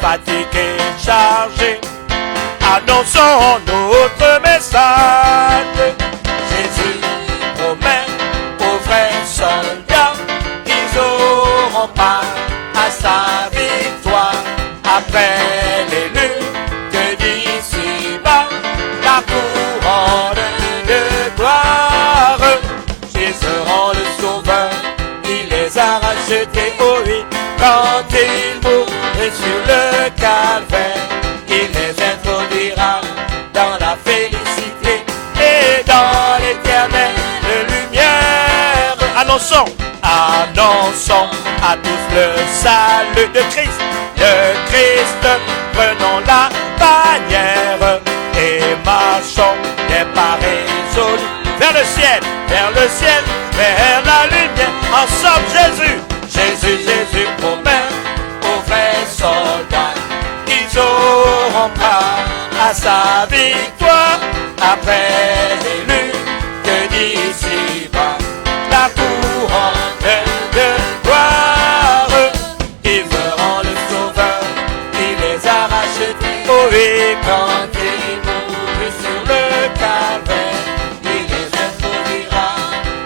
fatigués, chargés, annonçons notre message. Jésus promet aux vrais soldats qu'ils auront part à sa victoire. Après les luttes que d'ici-bas, la couronne de gloire. Jésus rend le sauveur, il les a rachetés, oh oui, quand il mourut sur le calvaire, il les introduira dans la félicité et dans l'éternelle lumière. Annonçons, annonçons à tous le salut de Christ, prenons la bannière et marchons des pas résolus vers le ciel, vers la lumière. Ensemble, Jésus, Jésus, Jésus promet aux vrais soldats qu'ils auront part à sa victoire. Après les luttes que d'ici-bas, la couronne de gloire. Ils verront le sauveur, il les a rachetés. Oh oui, quand il mourut sur le calvaire, il les introduira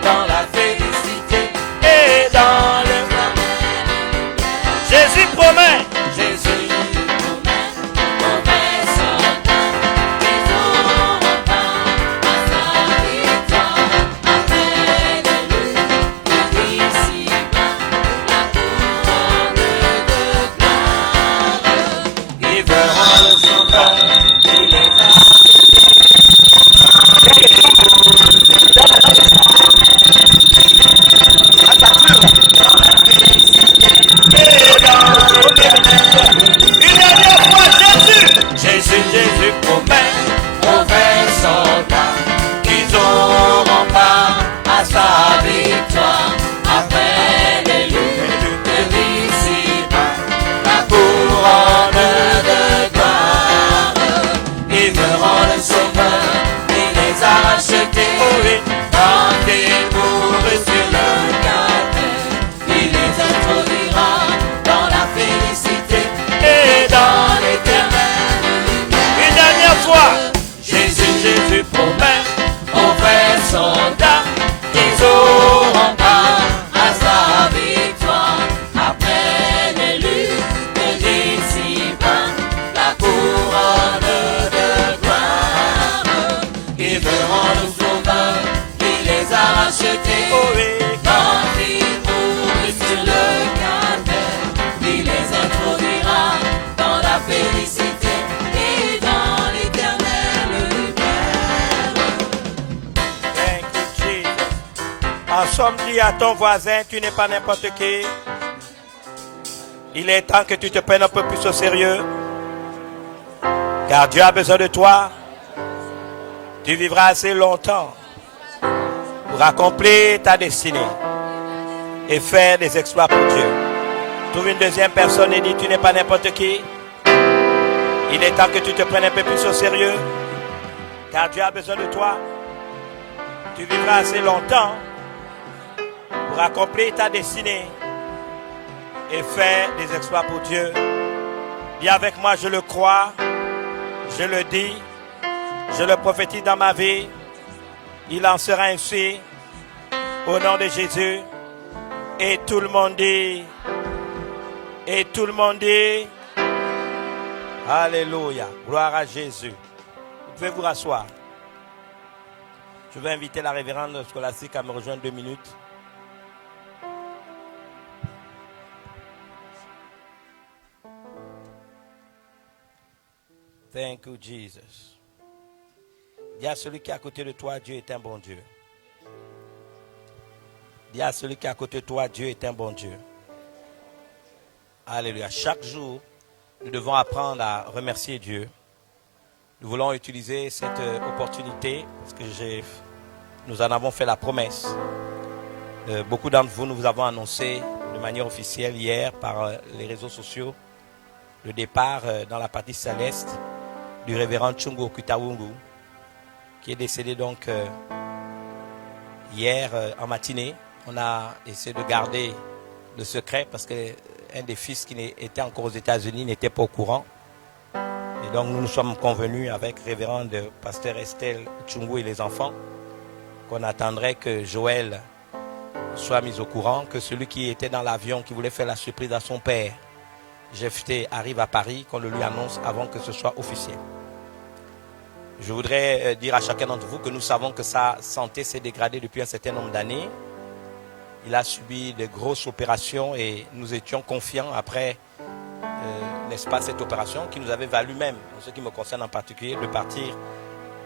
dans la félicité et dans le royaume. Jésus promet, Jésus promet aux vrais soldats qu'ils auront part à sa victoire. Après les luttes que d'ici-bas, la couronne de gloire. Ils verront le sauveur, il les a une dernière fois, Jésus, Jésus promet aux vrais soldats qu'ils auront part à sa victoire. Après les luttes de d'ici-bas, la couronne de gloire. Ils verront le sauveur, il les a rachetés. Oh oui, quand il mourut sur le calvaire, il les introduira dans la félicité et dans l'éternelle lumière. Une dernière fois, Jésus, Jésus promet aux vrais soldats qu'ils auront part à sa victoire. Après les luttes de d'ici-bas, la couronne de gloire. Ils verront le sauveur, il les a rachetés. Oh oui, quand il mourut sur le calvaire, il les introduira dans la félicité et dans l'éternelle lumière. Thank you, Jesus. En somme, dis à ton voisin, tu n'es pas n'importe qui. Il est temps que tu te prennes un peu plus au sérieux. Car Dieu a besoin de toi. Tu vivras assez longtemps pour accomplir ta destinée et faire des exploits pour Dieu. Trouve une deuxième personne et dis, tu n'es pas n'importe qui. Il est temps que tu te prennes un peu plus au sérieux. Car Dieu a besoin de toi. Tu vivras assez longtemps pour accomplir ta destinée et faire des exploits pour Dieu. Dis avec moi, je le crois, je le dis, je le prophétise dans ma vie. Il en sera ainsi au nom de Jésus. Et tout le monde dit, et tout le monde dit, alléluia, gloire à Jésus. Vous pouvez vous rasseoir. Je vais inviter la révérende scolastique à me rejoindre 2 minutes. Thank you, Jesus. Dis à celui qui est à côté de toi, Dieu est un bon Dieu. Dis à celui qui est à côté de toi, Dieu est un bon Dieu. Alléluia. Chaque jour, nous devons apprendre à remercier Dieu. Nous voulons utiliser cette opportunité parce que nous en avons fait la promesse. Beaucoup d'entre vous, nous vous avons annoncé de manière officielle hier par les réseaux sociaux le départ dans la partie céleste du révérend Chungo Kutawungu, qui est décédé donc hier en matinée. On a essayé de garder le secret parce qu'elle un des fils qui était encore aux États-Unis n'était pas au courant. Et donc nous nous sommes convenus avec révérende pasteur Estelle Tchungu et les enfants qu'on attendrait que Joël soit mis au courant, que celui qui était dans l'avion, qui voulait faire la surprise à son père, Jephté, arrive à Paris, qu'on le lui annonce avant que ce soit officiel. Je voudrais dire à chacun d'entre vous que nous savons que sa santé s'est dégradée depuis un certain nombre d'années. Il a subi de grosses opérations et nous étions confiants après, n'est-ce pas, cette opération qui nous avait valu même, en ce qui me concerne en particulier, de partir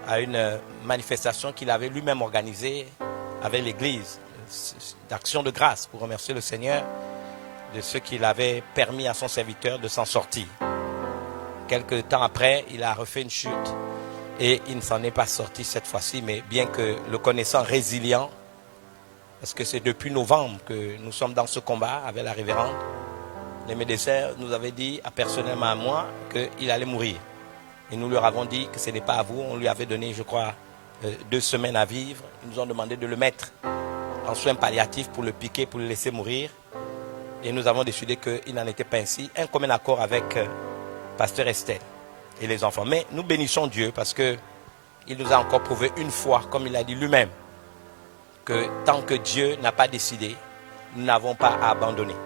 à une manifestation qu'il avait lui-même organisée avec l'Église, d'action de grâce pour remercier le Seigneur de ce qu'il avait permis à son serviteur de s'en sortir. Quelque temps après, il a refait une chute et il ne s'en est pas sorti cette fois-ci, mais bien que le connaissant résilient, parce que c'est depuis novembre que nous sommes dans ce combat avec la révérende, les médecins nous avaient dit, personnellement à moi, qu'il allait mourir. Et nous leur avons dit que ce n'est pas à vous. On lui avait donné, je crois, 2 semaines à vivre. Ils nous ont demandé de le mettre en soins palliatifs pour le piquer, pour le laisser mourir. Et nous avons décidé qu'il n'en était pas ainsi. Un commun accord avec pasteur Estelle et les enfants. Mais nous bénissons Dieu parce qu'il nous a encore prouvé une fois, comme il a dit lui-même, que tant que Dieu n'a pas décidé, nous n'avons pas à abandonner.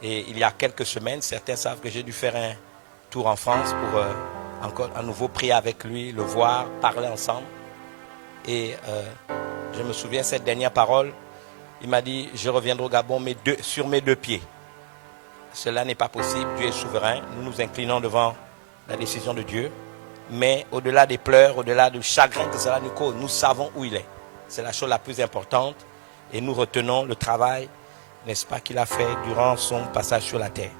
Et il y a quelques semaines, certains savent que j'ai dû faire un tour en France pour encore à nouveau prier avec lui, le voir, parler ensemble. Et je me souviens cette dernière parole, il m'a dit, je reviendrai au Gabon sur mes 2 pieds. Cela n'est pas possible, Dieu est souverain. Nous nous inclinons devant la décision de Dieu. Mais au-delà des pleurs, au-delà du chagrin que cela nous cause, nous savons où il est. C'est la chose la plus importante. Et nous retenons le travail, n'est-ce pas, qu'il a fait durant son passage sur la terre.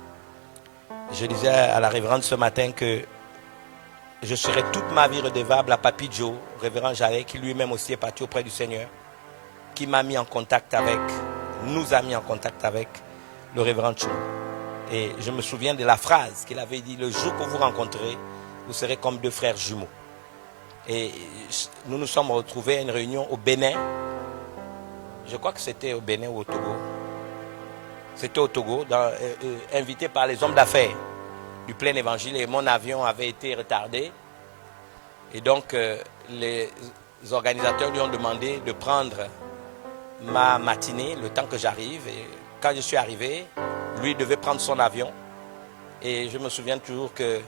Je disais à la révérende ce matin que je serai toute ma vie redevable à Papi Joe, révérend Jalais, qui lui-même aussi est parti auprès du Seigneur, qui m'a mis en contact avec, nous a mis en contact avec le révérend Chou. Et je me souviens de la phrase qu'il avait dit, le jour que vous rencontrez, vous serez comme 2 frères jumeaux. Et nous nous sommes retrouvés à une réunion au Bénin. Je crois que c'était au Bénin ou au Togo. C'était au Togo, invité par les hommes d'affaires du plein évangile. Et mon avion avait été retardé. Et donc, les organisateurs lui ont demandé de prendre ma matinée, le temps que j'arrive. Et quand je suis arrivé, lui devait prendre son avion. Et je me souviens toujours que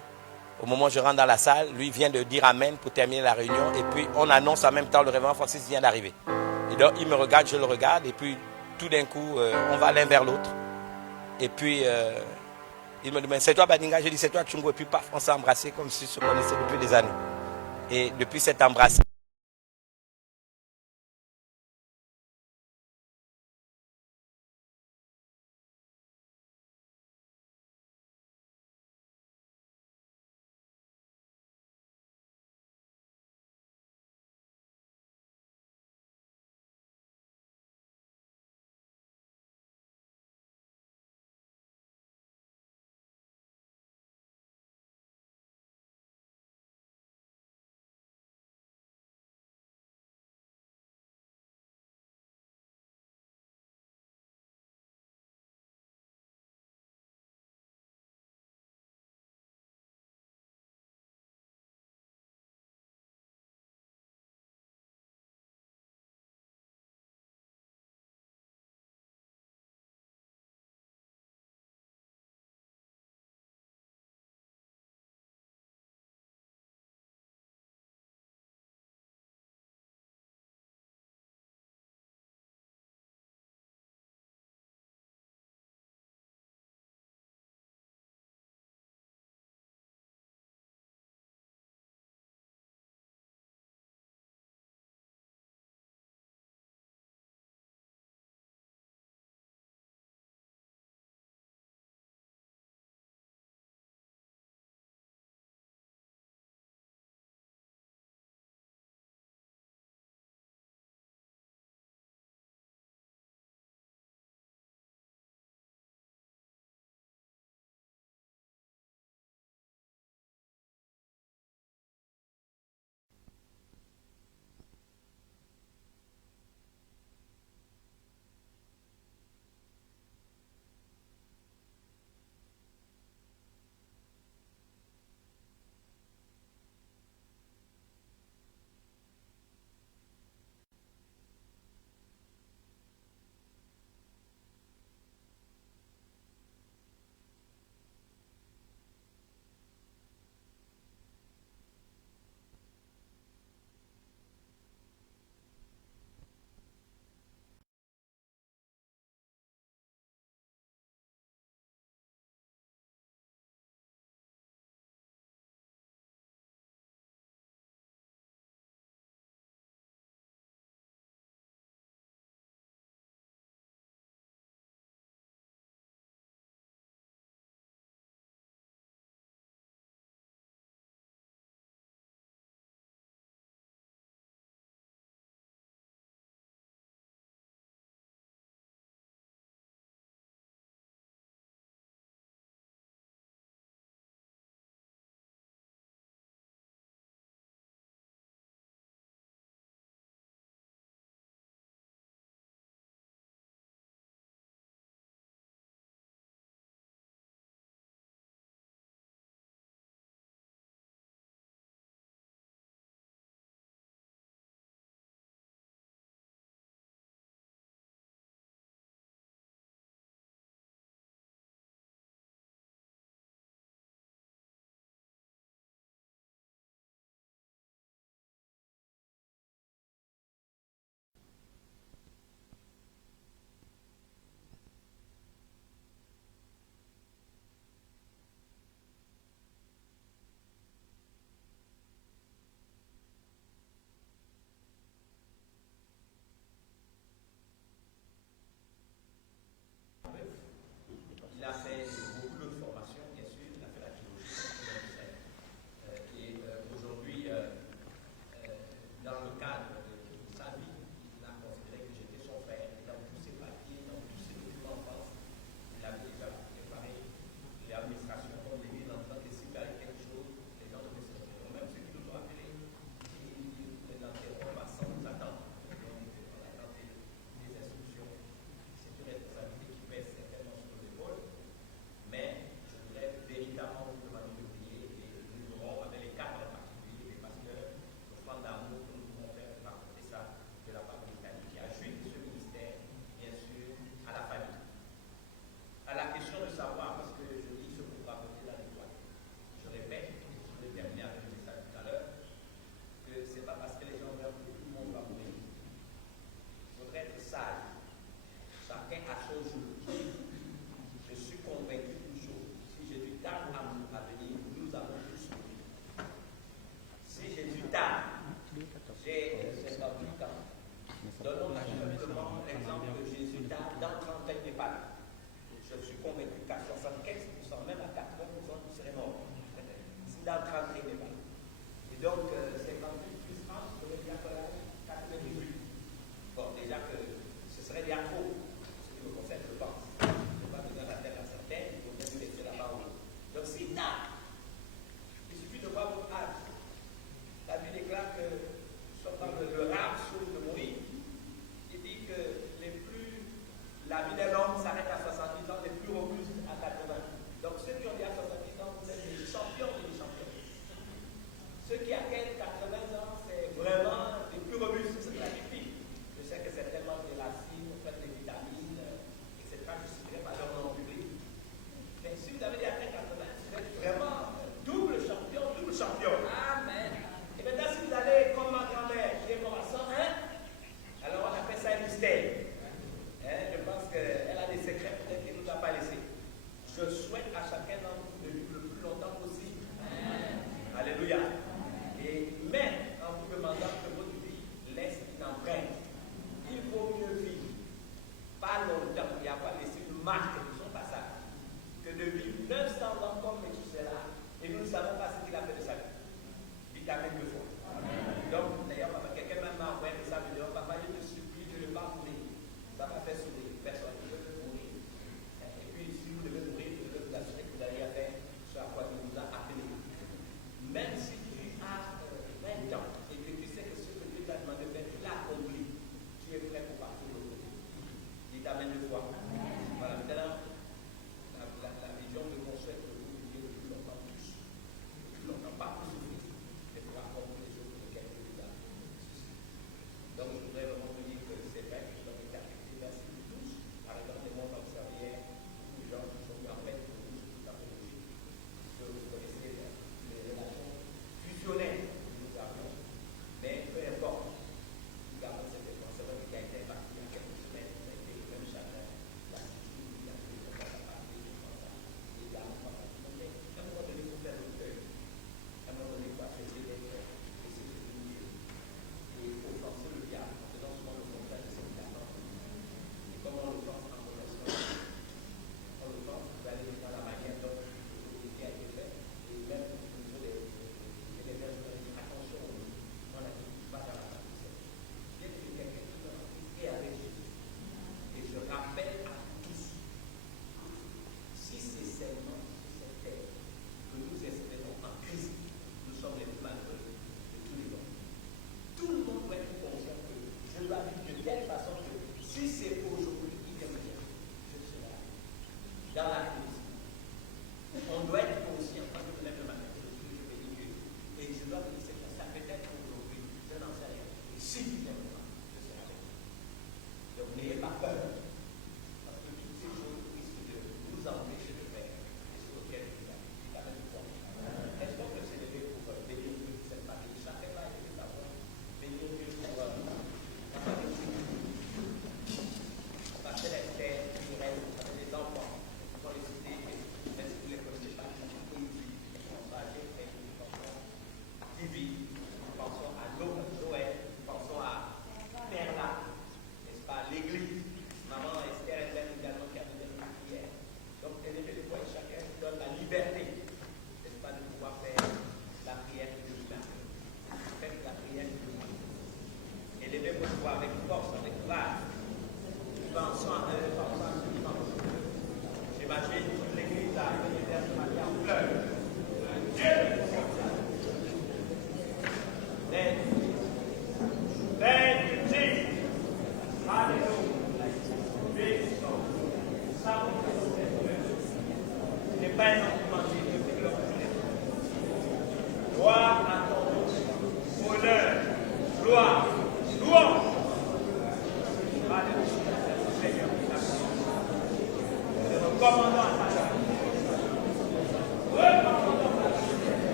au moment où je rentre dans la salle, lui vient de dire Amen pour terminer la réunion. Et puis, on annonce en même temps, le révérend Francis vient d'arriver. Et donc, il me regarde, je le regarde. Et puis, tout d'un coup, on va l'un vers l'autre. Et puis, il me demande, c'est toi Badinga? Je dis, c'est toi Tchungu. Et puis, paf, on s'est embrassé comme si on se connaissait depuis des années. Et depuis cet embrassage,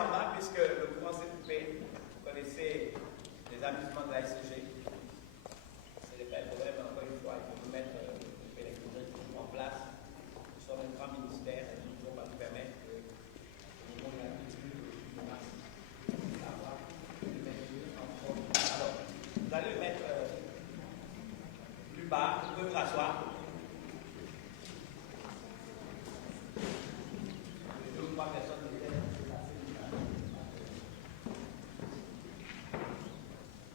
en bas puisque le courant s'est coupé. Vous connaissez les amusements de la SCG. C'est les pas de problème, encore une fois, il faut nous mettre l'électronique en place. Nous sommes un grand ministère et nous ne pouvons pas nous permettre que nous ayons la culture de masse. Alors, vous allez le mettre plus bas, vous pouvez vous asseoir. Deux ou trois personnes.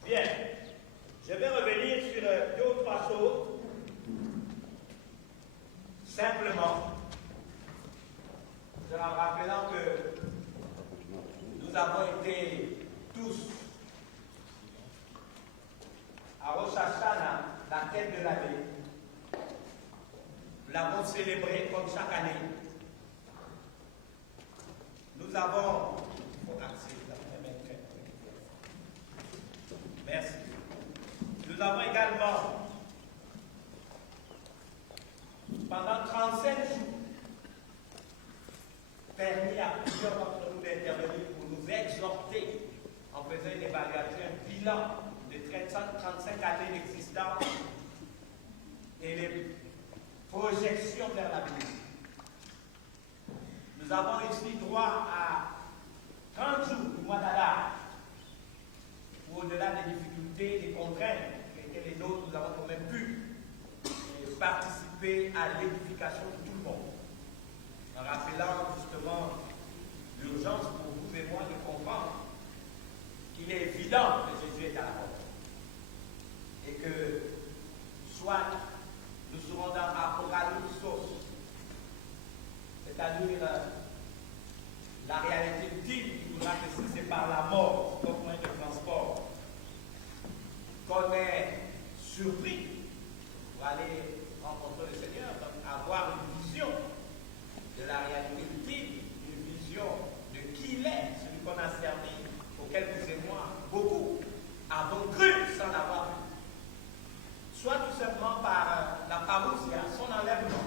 Bien, je vais revenir sur deux ou trois choses. Simplement, en rappelant que nous avons été tous à Rosh Hashanah, la fête de l'année. Nous l'avons célébrée comme chaque année. Nous avons... Merci. Nous avons également, pendant 35 jours, permis à plusieurs d'entre nous d'intervenir pour nous exhorter en faisant une évaluation, un bilan de 35 années d'existence et les projections vers l'avenir. Nous avons ici droit à 30 jours du mois d'Adar. Au-delà des difficultés, des contraintes qui étaient les nôtres, nous avons quand même pu participer à l'édification de tout le monde. En rappelant justement l'urgence pour vous et moi de comprendre qu'il est évident que Jésus est à la porte. Et que soit nous serons dans Apocalypse, c'est-à-dire la réalité ultime qui voudra que si c'est par la mort, comme moyen de transport, qu'on est surpris pour aller rencontrer le Seigneur, donc avoir une vision de la réalité ultime, une vision de qui il est, celui qu'on a servi, auquel vous et moi, beaucoup, avons cru sans l'avoir vu. Soit tout simplement par la parousia, son enlèvement,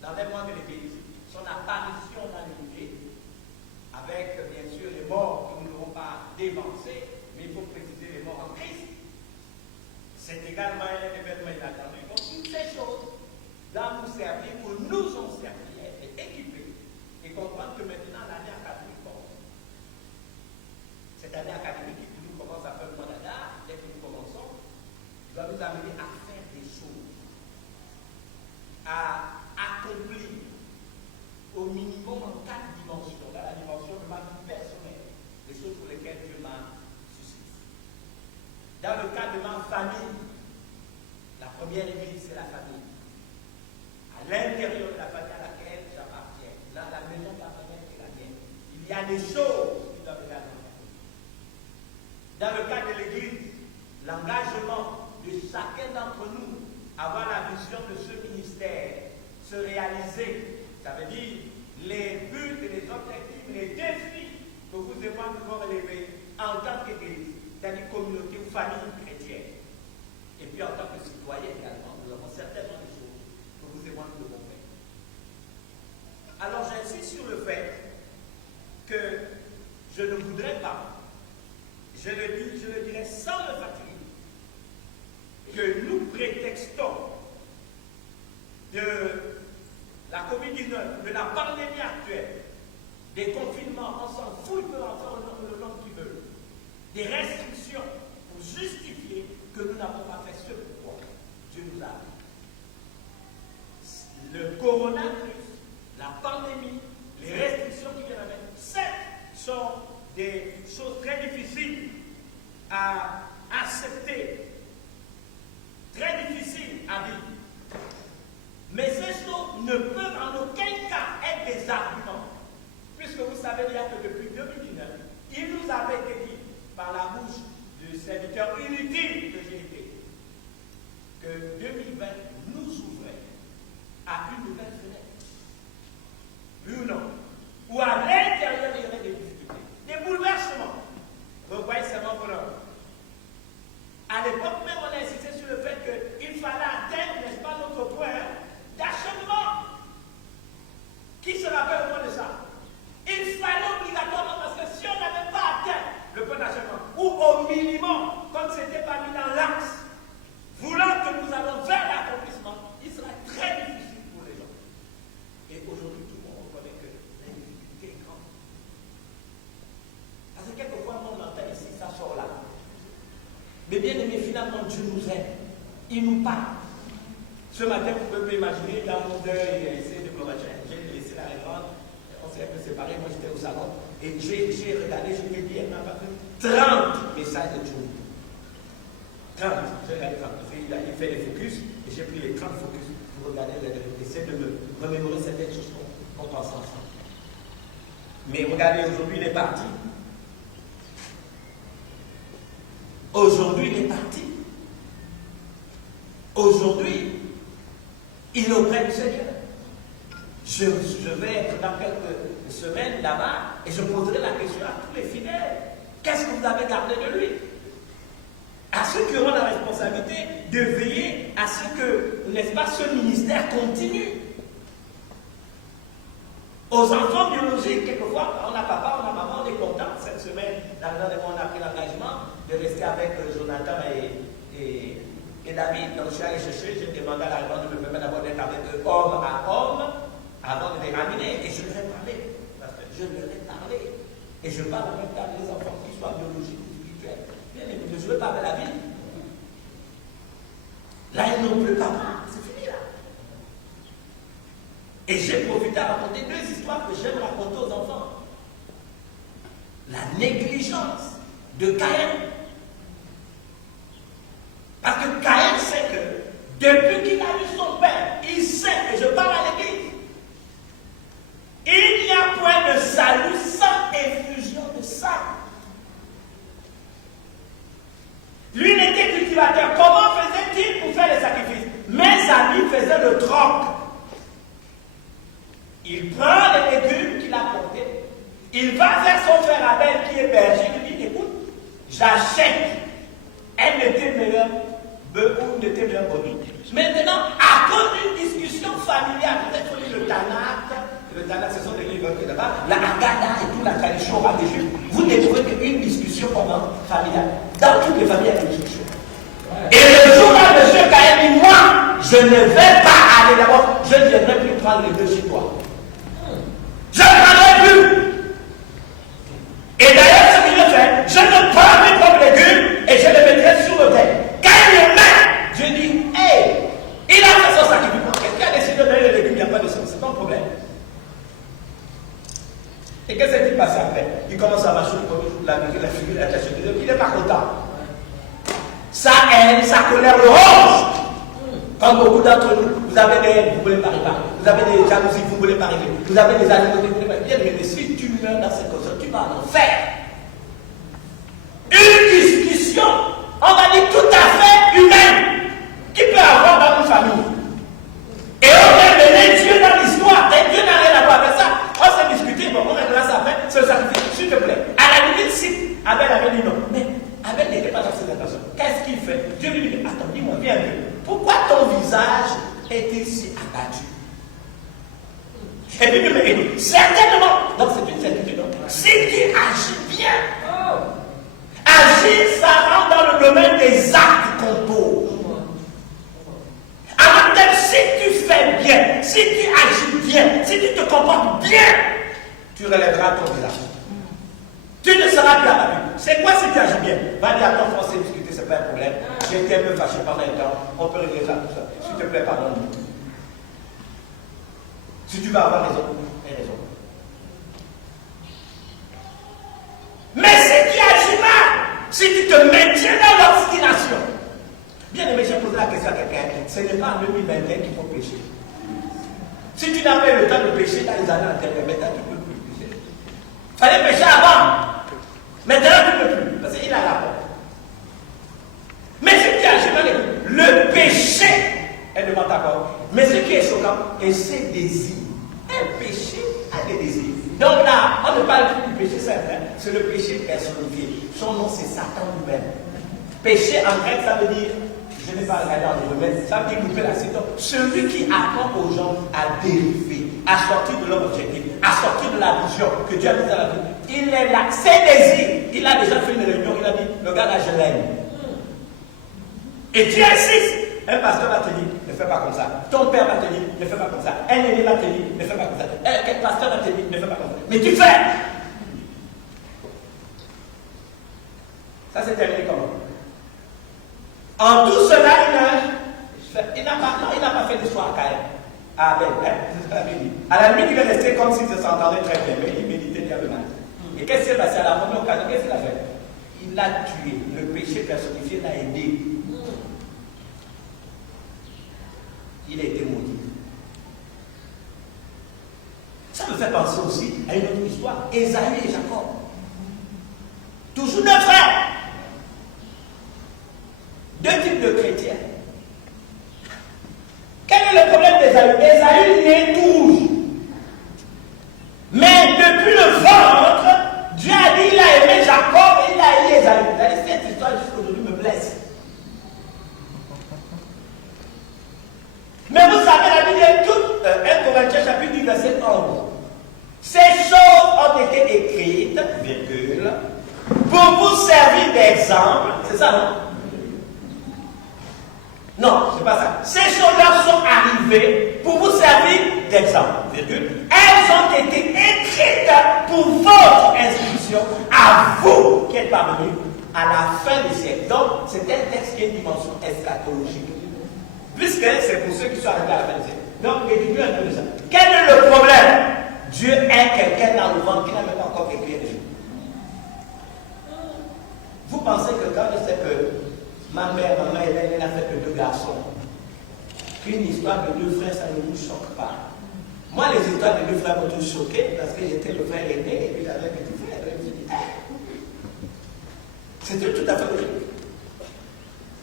l'enlèvement de l'Église, son apparition dans l'unité, avec bien sûr les morts que nous n'aurons pas dévancés, mais il faut préciser les morts en Christ. C'est également un événement inattendu. Donc toutes ces choses doivent nous servir, pour nous ont servi, être équipés, et comprendre que maintenant l'année académique commence. Cette année académique qui nous commence à faire le mois d'Adar, dès que nous commençons, doit nous amener à faire des choses, à accomplir au minimum en 4 dimensions. Dans la dimension de ma vie personnelle, les choses pour lesquelles Dieu m'a suscité. Dans le cas de ma famille, la première église, c'est la famille. À l'intérieur de la famille à laquelle j'appartiens, dans la maison de la famille qui est la mienne, il y a des choses qui doivent être accomplir. Dans le cas de l'église, l'engagement de chacun d'entre nous, avoir la vision de ce ministère, se réaliser, ça veut dire les buts et les objectifs, les défis que vous et moi devons relever en tant qu'Église, c'est-à-dire communauté ou famille chrétienne. Et puis en tant que citoyen également, nous avons certainement des choses que vous et moi nous devons faire. Alors j'insiste sur le fait que je ne voudrais pas, je le dirais sans le fatiguer, que nous prétextons de la COVID-19, de la pandémie actuelle, des confinements, on s'en fout, ils peuvent en faire le nom qu'ils veulent, des restrictions pour justifier que nous n'avons pas fait ce pourquoi Dieu nous a dit. Le coronavirus, la pandémie, les restrictions qui viennent avec, certes, sont des choses très difficiles à accepter, très difficiles à vivre. Mais ces choses ne peuvent en aucun cas être des arguments. Puisque vous savez bien que depuis 2019, il nous avait été dit par la bouche du serviteur inutile que j'ai été, que 2020 nous ouvrait à une nouvelle fenêtre. Oui ou non? Où à l'intérieur il y aurait des difficultés, des bouleversements. Vous voyez, c'est mon bonheur. À l'époque même, on a insisté sur le fait qu'il fallait atteindre, n'est-ce pas, notre point d'achèvement. Qui se rappelle au moins de ça? Il fallait obligatoirement, parce que Mais bien aimé, finalement, Dieu nous aime. Il nous parle. Ce matin, vous pouvez imaginer, dans mon deuil, j'ai laissé la révérende, on s'est un peu séparés, moi j'étais au salon, et j'ai regardé, je lui ai dit, elle m'a parlé 30 messages de Dieu. 30, j'ai regardé 30. Il fait des focus, et j'ai pris les 30 focus pour regarder, essayer de me remémorer certaines choses qu'on pense ensemble. Mais regardez, aujourd'hui, il est parti. Aujourd'hui, il est parti. Aujourd'hui, il est auprès du Seigneur. Je vais être dans quelques semaines là-bas et je poserai la question à tous les fidèles. Qu'est-ce que vous avez gardé de lui? À ceux qui auront la responsabilité de veiller à ce que, n'est-ce pas, ce ministère continue. Aux enfants biologiques, quelquefois, on a papa, on a maman, on est content. Cette semaine, on a pris l'engagement de rester avec Jonathan et David. Donc je suis allé chercher, j'ai demandé à la réponse de me permettre d'abord d'être avec eux homme à homme avant de les ramener. Et je leur ai parlé. Parce que je leur ai parlé. Et je parle en même temps des enfants qui soient biologiques ou spirituels. Bien évidemment, je ne veux pas avec la vie. Là, ils n'ont plus papa. C'est fini là. Et j'ai profité à raconter deux histoires que j'aime raconter aux enfants. La négligence de Caïn. Parce que Caïn sait que depuis qu'il a vu son père, il sait, et je parle à l'église, il n'y a point de salut sans effusion de sang. Lui n'était cultivateur. Comment faisait-il pour faire les sacrifices? Mes amis faisaient le troc. Il prend les légumes qu'il a portés, il va vers son frère Abel qui est berger, il lui dit, écoute, j'achète un de tes meilleurs bœufs ou de tes meilleurs brebis. Maintenant, à cause d'une discussion familiale, peut-être le Tanakh, ce sont des livres que là-bas, la Haggadah et toute la tradition orale des Juifs, vous ne trouvez qu'une discussion pendant familiale. Dans toutes les familles, il y a une discussion. Et le jour-là, M. Caïn dit, moi, je ne vais pas aller d'abord, je ne viendrai plus prendre les bœufs chez toi. Je ne prendrai plus. Et d'ailleurs, ce qu'il fait, je ne prends plus comme légumes et je le mettrai sur l'autel. Quand il le met, Dieu dit, hey, il a fait son sacrifice. Quelqu'un a décidé de donner les légumes, il n'y a pas de sens, c'est pas un problème. Et qu'est-ce qui s'est passé après? Il commence à marcher comme la figure, la tâche de Dieu, il n'est pas content. Sa haine, sa colère le ronge. Comme beaucoup d'entre nous, vous avez des haines, vous ne voulez pas répare. Vous avez des jalousies, vous ne voulez pas régler. Vous avez des animosités, vous ne voulez pas régler. Mais si tu meurs dans cette condition, tu vas en enfer. Une discussion, on va dire tout à fait humaine, qui peut avoir dans une famille. Et on vient mener Dieu dans l'histoire. Et Dieu n'a rien à voir avec ça. On s'est discuté, bon, on réglera ça après, c'est le sacrifice, s'il te plaît. À la limite, si Abel avait dit non, mais Abel n'était pas dans cette intention. Qu'est-ce qu'il fait? Dieu lui dit, attends, dis-moi, viens Dieu. Pourquoi ton visage est-il si abattu? Et puis, mais certainement, donc c'est une certitude, si tu agis bien, agir, ça rentre dans le domaine des actes qu'on pose. Alors, si tu fais bien, si tu agis bien, si tu te comportes bien, tu relèveras ton visage. Tu ne seras plus abattu. C'est quoi si tu agis bien? Va dire à ton français discuter, c'est pas un problème. J'ai été un peu fâché pendant un temps, on peut régler ça, tout ça. S'il te plaît, pardonne-moi. Si tu vas avoir raison, aie raison. Mais si tu agis mal, si tu te maintiens dans l'obstination, bien aimé, j'ai posé la question à quelqu'un, ce n'est pas en 2021 qu'il faut pécher. Si tu n'as pas eu le temps de pécher dans les années antérieures, maintenant tu ne peux plus pécher. Il fallait pécher avant. Maintenant tu ne peux plus, parce qu'il a la porte. Mais ce qui agit mal, le péché est devant ta porte. Mais ce qui est choquant, et ses désirs. Un péché a des désirs. Donc là, on ne parle plus du péché certain, c'est le péché personnifié. Son nom, c'est Satan lui-même. Péché en grec, ça veut dire, je n'ai pas regardé dans le domaine, ça veut dire couper la séton. Celui qui apprend aux gens à dériver, à sortir de leur objectif, à sortir de la vision que Dieu a mise dans la vie. Il est là, ses désirs. Il a déjà fait une réunion, il a dit, le gars là, je l'aime. Et tu insistes. Un pasteur va te dire, ne fais pas comme ça. Ton père va te dire, ne fais pas comme ça. Un aîné va te dire, ne fais pas comme ça. Un pasteur va te dire, ne fais pas comme ça. Mais tu fais. Ça c'est terminé comment? En tout cela, il n'a pas fait d'histoire à Caïn. À Abel, hein? C'est ce que la Bible dit. À la limite, il est resté comme s'il se s'entendait très bien, mais il méditait diablement. Et qu'est-ce qui s'est passé à la première occasion? Qu'est-ce qu'il a fait? Il l'a tué. Le péché personnifié l'a aidé. Il a été maudit. Ça me fait penser aussi à une autre histoire. Ésaü et Jacob. Toujours deux frères. Deux types de chrétiens. Quel est le problème d'Ésaü? Ésaü naît tout rouge. Mais depuis le ventre, Dieu a dit, il a aimé Jacob et il a aimé Ésaü. Cette histoire jusqu'aujourd'hui me blesse. Mais vous savez, la Bible est toute, 1 Corinthiens chapitre 10, verset 11. Ces choses ont été écrites, virgule, pour vous servir d'exemple. C'est ça, non? Non, c'est pas ça. Ces choses-là sont arrivées pour vous servir d'exemple, virgule. Elles ont été écrites pour votre instruction à vous qui êtes parvenus à la fin des siècles. Donc, c'est un texte qui a une dimension eschatologique. Puisque c'est pour ceux qui sont arrivés à la fin des siècles. Donc, étudiez un peu de ça. Quel est le problème? Dieu est quelqu'un dans le ventre qui n'a même pas encore écrit les choses. Vous pensez que quand je sais que ma mère, elle n'a fait que deux garçons, qu'une histoire de deux frères, ça ne vous choque pas. Moi, les histoires de deux frères m'ont tous choqué parce que j'étais le frère aîné et puis j'avais un petit frère. Et je me dis, c'était tout à fait logique.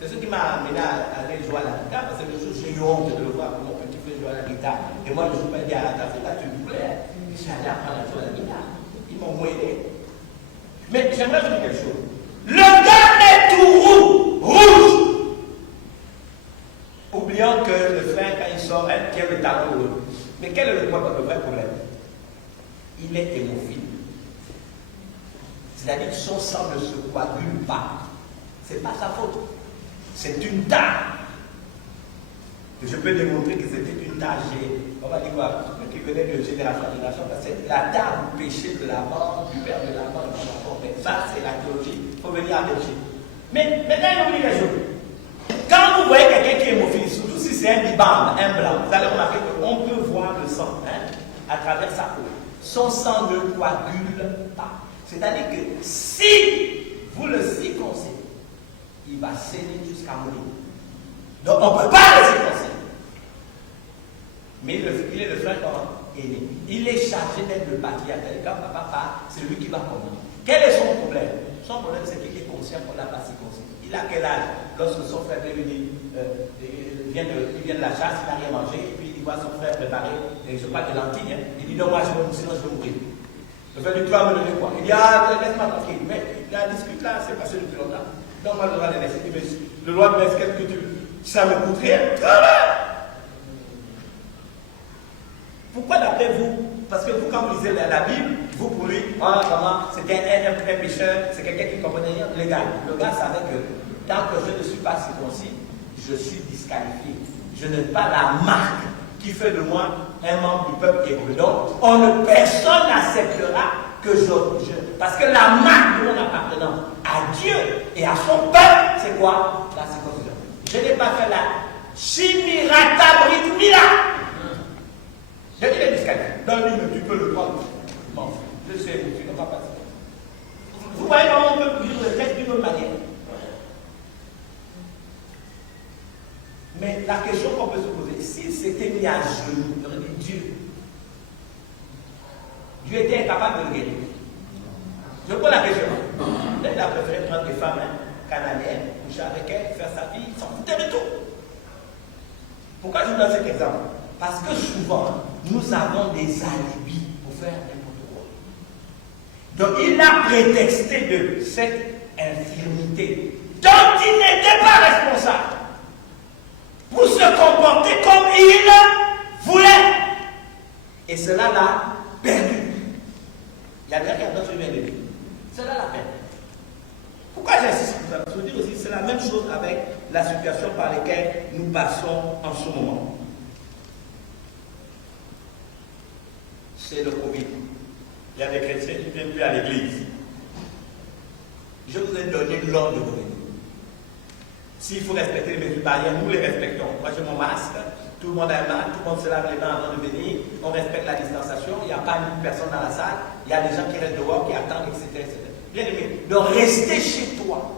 C'est ce qui m'a amené à aller jouer à la guitare, parce que j'ai eu honte de le voir que mon petit frère jouer à la guitare. Et moi, je ne suis pas dit à ta fille, là, tu me plais. Je suis allé apprendre à jouer à la guitare. Ils m'ont aidé. Mais j'aimerais vous dire quelque chose. Le gars est tout rouge. Oublions que le frère, quand il sort, qui a le talent rouge. Mais quel est le vrai problème? Il est hémophile. C'est-à-dire que son sang ne se coagule pas. Ce n'est pas sa faute. C'est une tare. Je peux démontrer que c'était une tare, on va dire quoi, qui venait de génération en génération, parce que c'est la tare du péché de la mort, du père de la mort, de l'enfant. Mais ça, c'est la théologie. Il faut venir à Belgique. Mais maintenant, il oublie les choses. Quand vous voyez quelqu'un qui est hémophile, surtout si c'est un bibam, un blanc, vous allez remarquer qu'on peut voir le sang à travers sa peau. Son sang ne coagule pas. C'est-à-dire que si vous le circoncédez, il va saigner jusqu'à mourir. Donc on ne peut pas le circoncéder. Mais il est le frère aîné. Il est chargé d'être le patriarche. Quand papa part, c'est lui qui va conduire. Quel est son problème? Son problème, c'est qu'il est conscient qu'on n'a pas circoncis. Il a quel âge? Lorsque son frère lui dit, il vient de la chasse, il n'a rien mangé, et puis il voit son frère préparer, je ne sais pas, des lentilles, il dit non, moi je vais sinon je vais mourir. Le frère lui dit, tu vas me donner quoi? Il dit, laisse-moi tranquille. Mais la dispute là, c'est passé depuis longtemps. Donc moi je dois les laisser. Le roi me laisse, qu'est-ce que tu veux? Ça me coûte rien. Pourquoi d'après vous? Parce que vous, quand vous lisez la Bible, vous pour lui, comment c'était un pécheur, c'est quelqu'un qui comprenait rien. Le gars savait que tant que je ne suis pas circoncis, je suis disqualifié. Je n'ai pas la marque qui fait de moi un membre du peuple hébreu. Donc, personne n'acceptera que parce que la marque de mon appartenance à Dieu et à son peuple, c'est quoi? La circoncision. Je n'ai pas fait la chimirata britmila. Je dis les disqualifiés. Donne-lui, tu peux le prendre. Bon, je sais, tu ne vas pas passer. Vous voyez comment on peut vivre le texte d'une autre manière. Mais la question qu'on peut se poser, s'il s'était mis à genoux, il aurait dit Dieu était incapable de le guérir. Je pose la question. Peut-être qu'il a préféré prendre des femmes canadiennes, coucher avec elles, faire sa vie, s'en foutait de tout. Pourquoi je vous donne cet exemple? Parce que souvent, nous avons des alibis pour faire n'importe quoi. Donc, il a prétexté de cette infirmité dont il n'était pas responsable pour se comporter comme il voulait. Et cela l'a perdu. Il y a quelqu'un d'autre qui vient de dire. Cela l'a perdu. Pourquoi j'insiste sur ça? Je veux dire aussi, c'est la même chose avec la situation par laquelle nous passons en ce moment. C'est le Covid. Il y a des chrétiens qui ne viennent plus à l'église. Je vous ai donné l'ordre de venir. S'il faut respecter les mesures barrières, nous les respectons. Moi j'ai mon masque, tout le monde a un masque, tout le monde se lave les mains avant de venir, on respecte la distanciation, il n'y a pas une personne dans la salle, il y a des gens qui restent dehors, qui attendent, etc. Bien aimé, donc restez chez toi.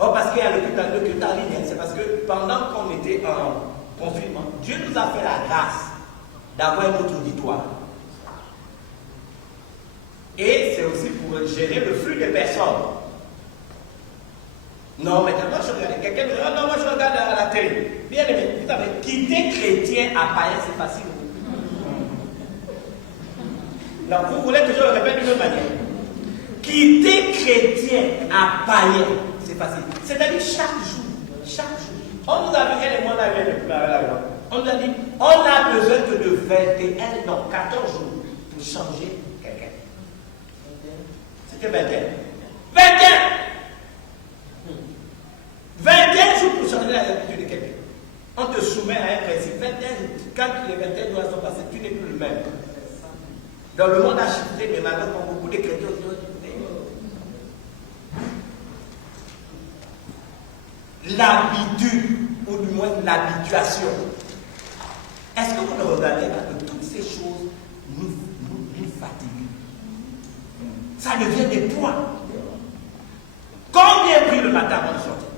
Oh, parce qu'il y a le culte en ligne, c'est parce que pendant qu'on était en confinement, Dieu nous a fait la grâce d'avoir un autre auditoire. Et c'est aussi pour gérer le flux des personnes. Non, mais moi je regarde, quelqu'un me dit, oh non, moi je regarde à la télé. Bien aimé, vous savez, quitter chrétien à païen, c'est facile. Donc vous voulez que je le répète d'une autre manière. Quitter chrétien à païen, c'est facile. C'est-à-dire chaque jour. On nous a vu, elle et moi, on nous a dit, on a besoin que de 14 jours pour changer quelqu'un. C'était 21 jours pour changer l'attitude de quelqu'un. On te soumet à un principe. 21 jours. Quand les 21 jours sont passés, tu n'es plus le même. Dans le monde a chiffré, mais maintenant, comme beaucoup de chrétiens, l'habitude, ou du moins l'habituation. Est-ce que vous ne regardez pas que toutes ces choses nous fatiguent? Ça devient des points. Combien prie le matin avant de sortir?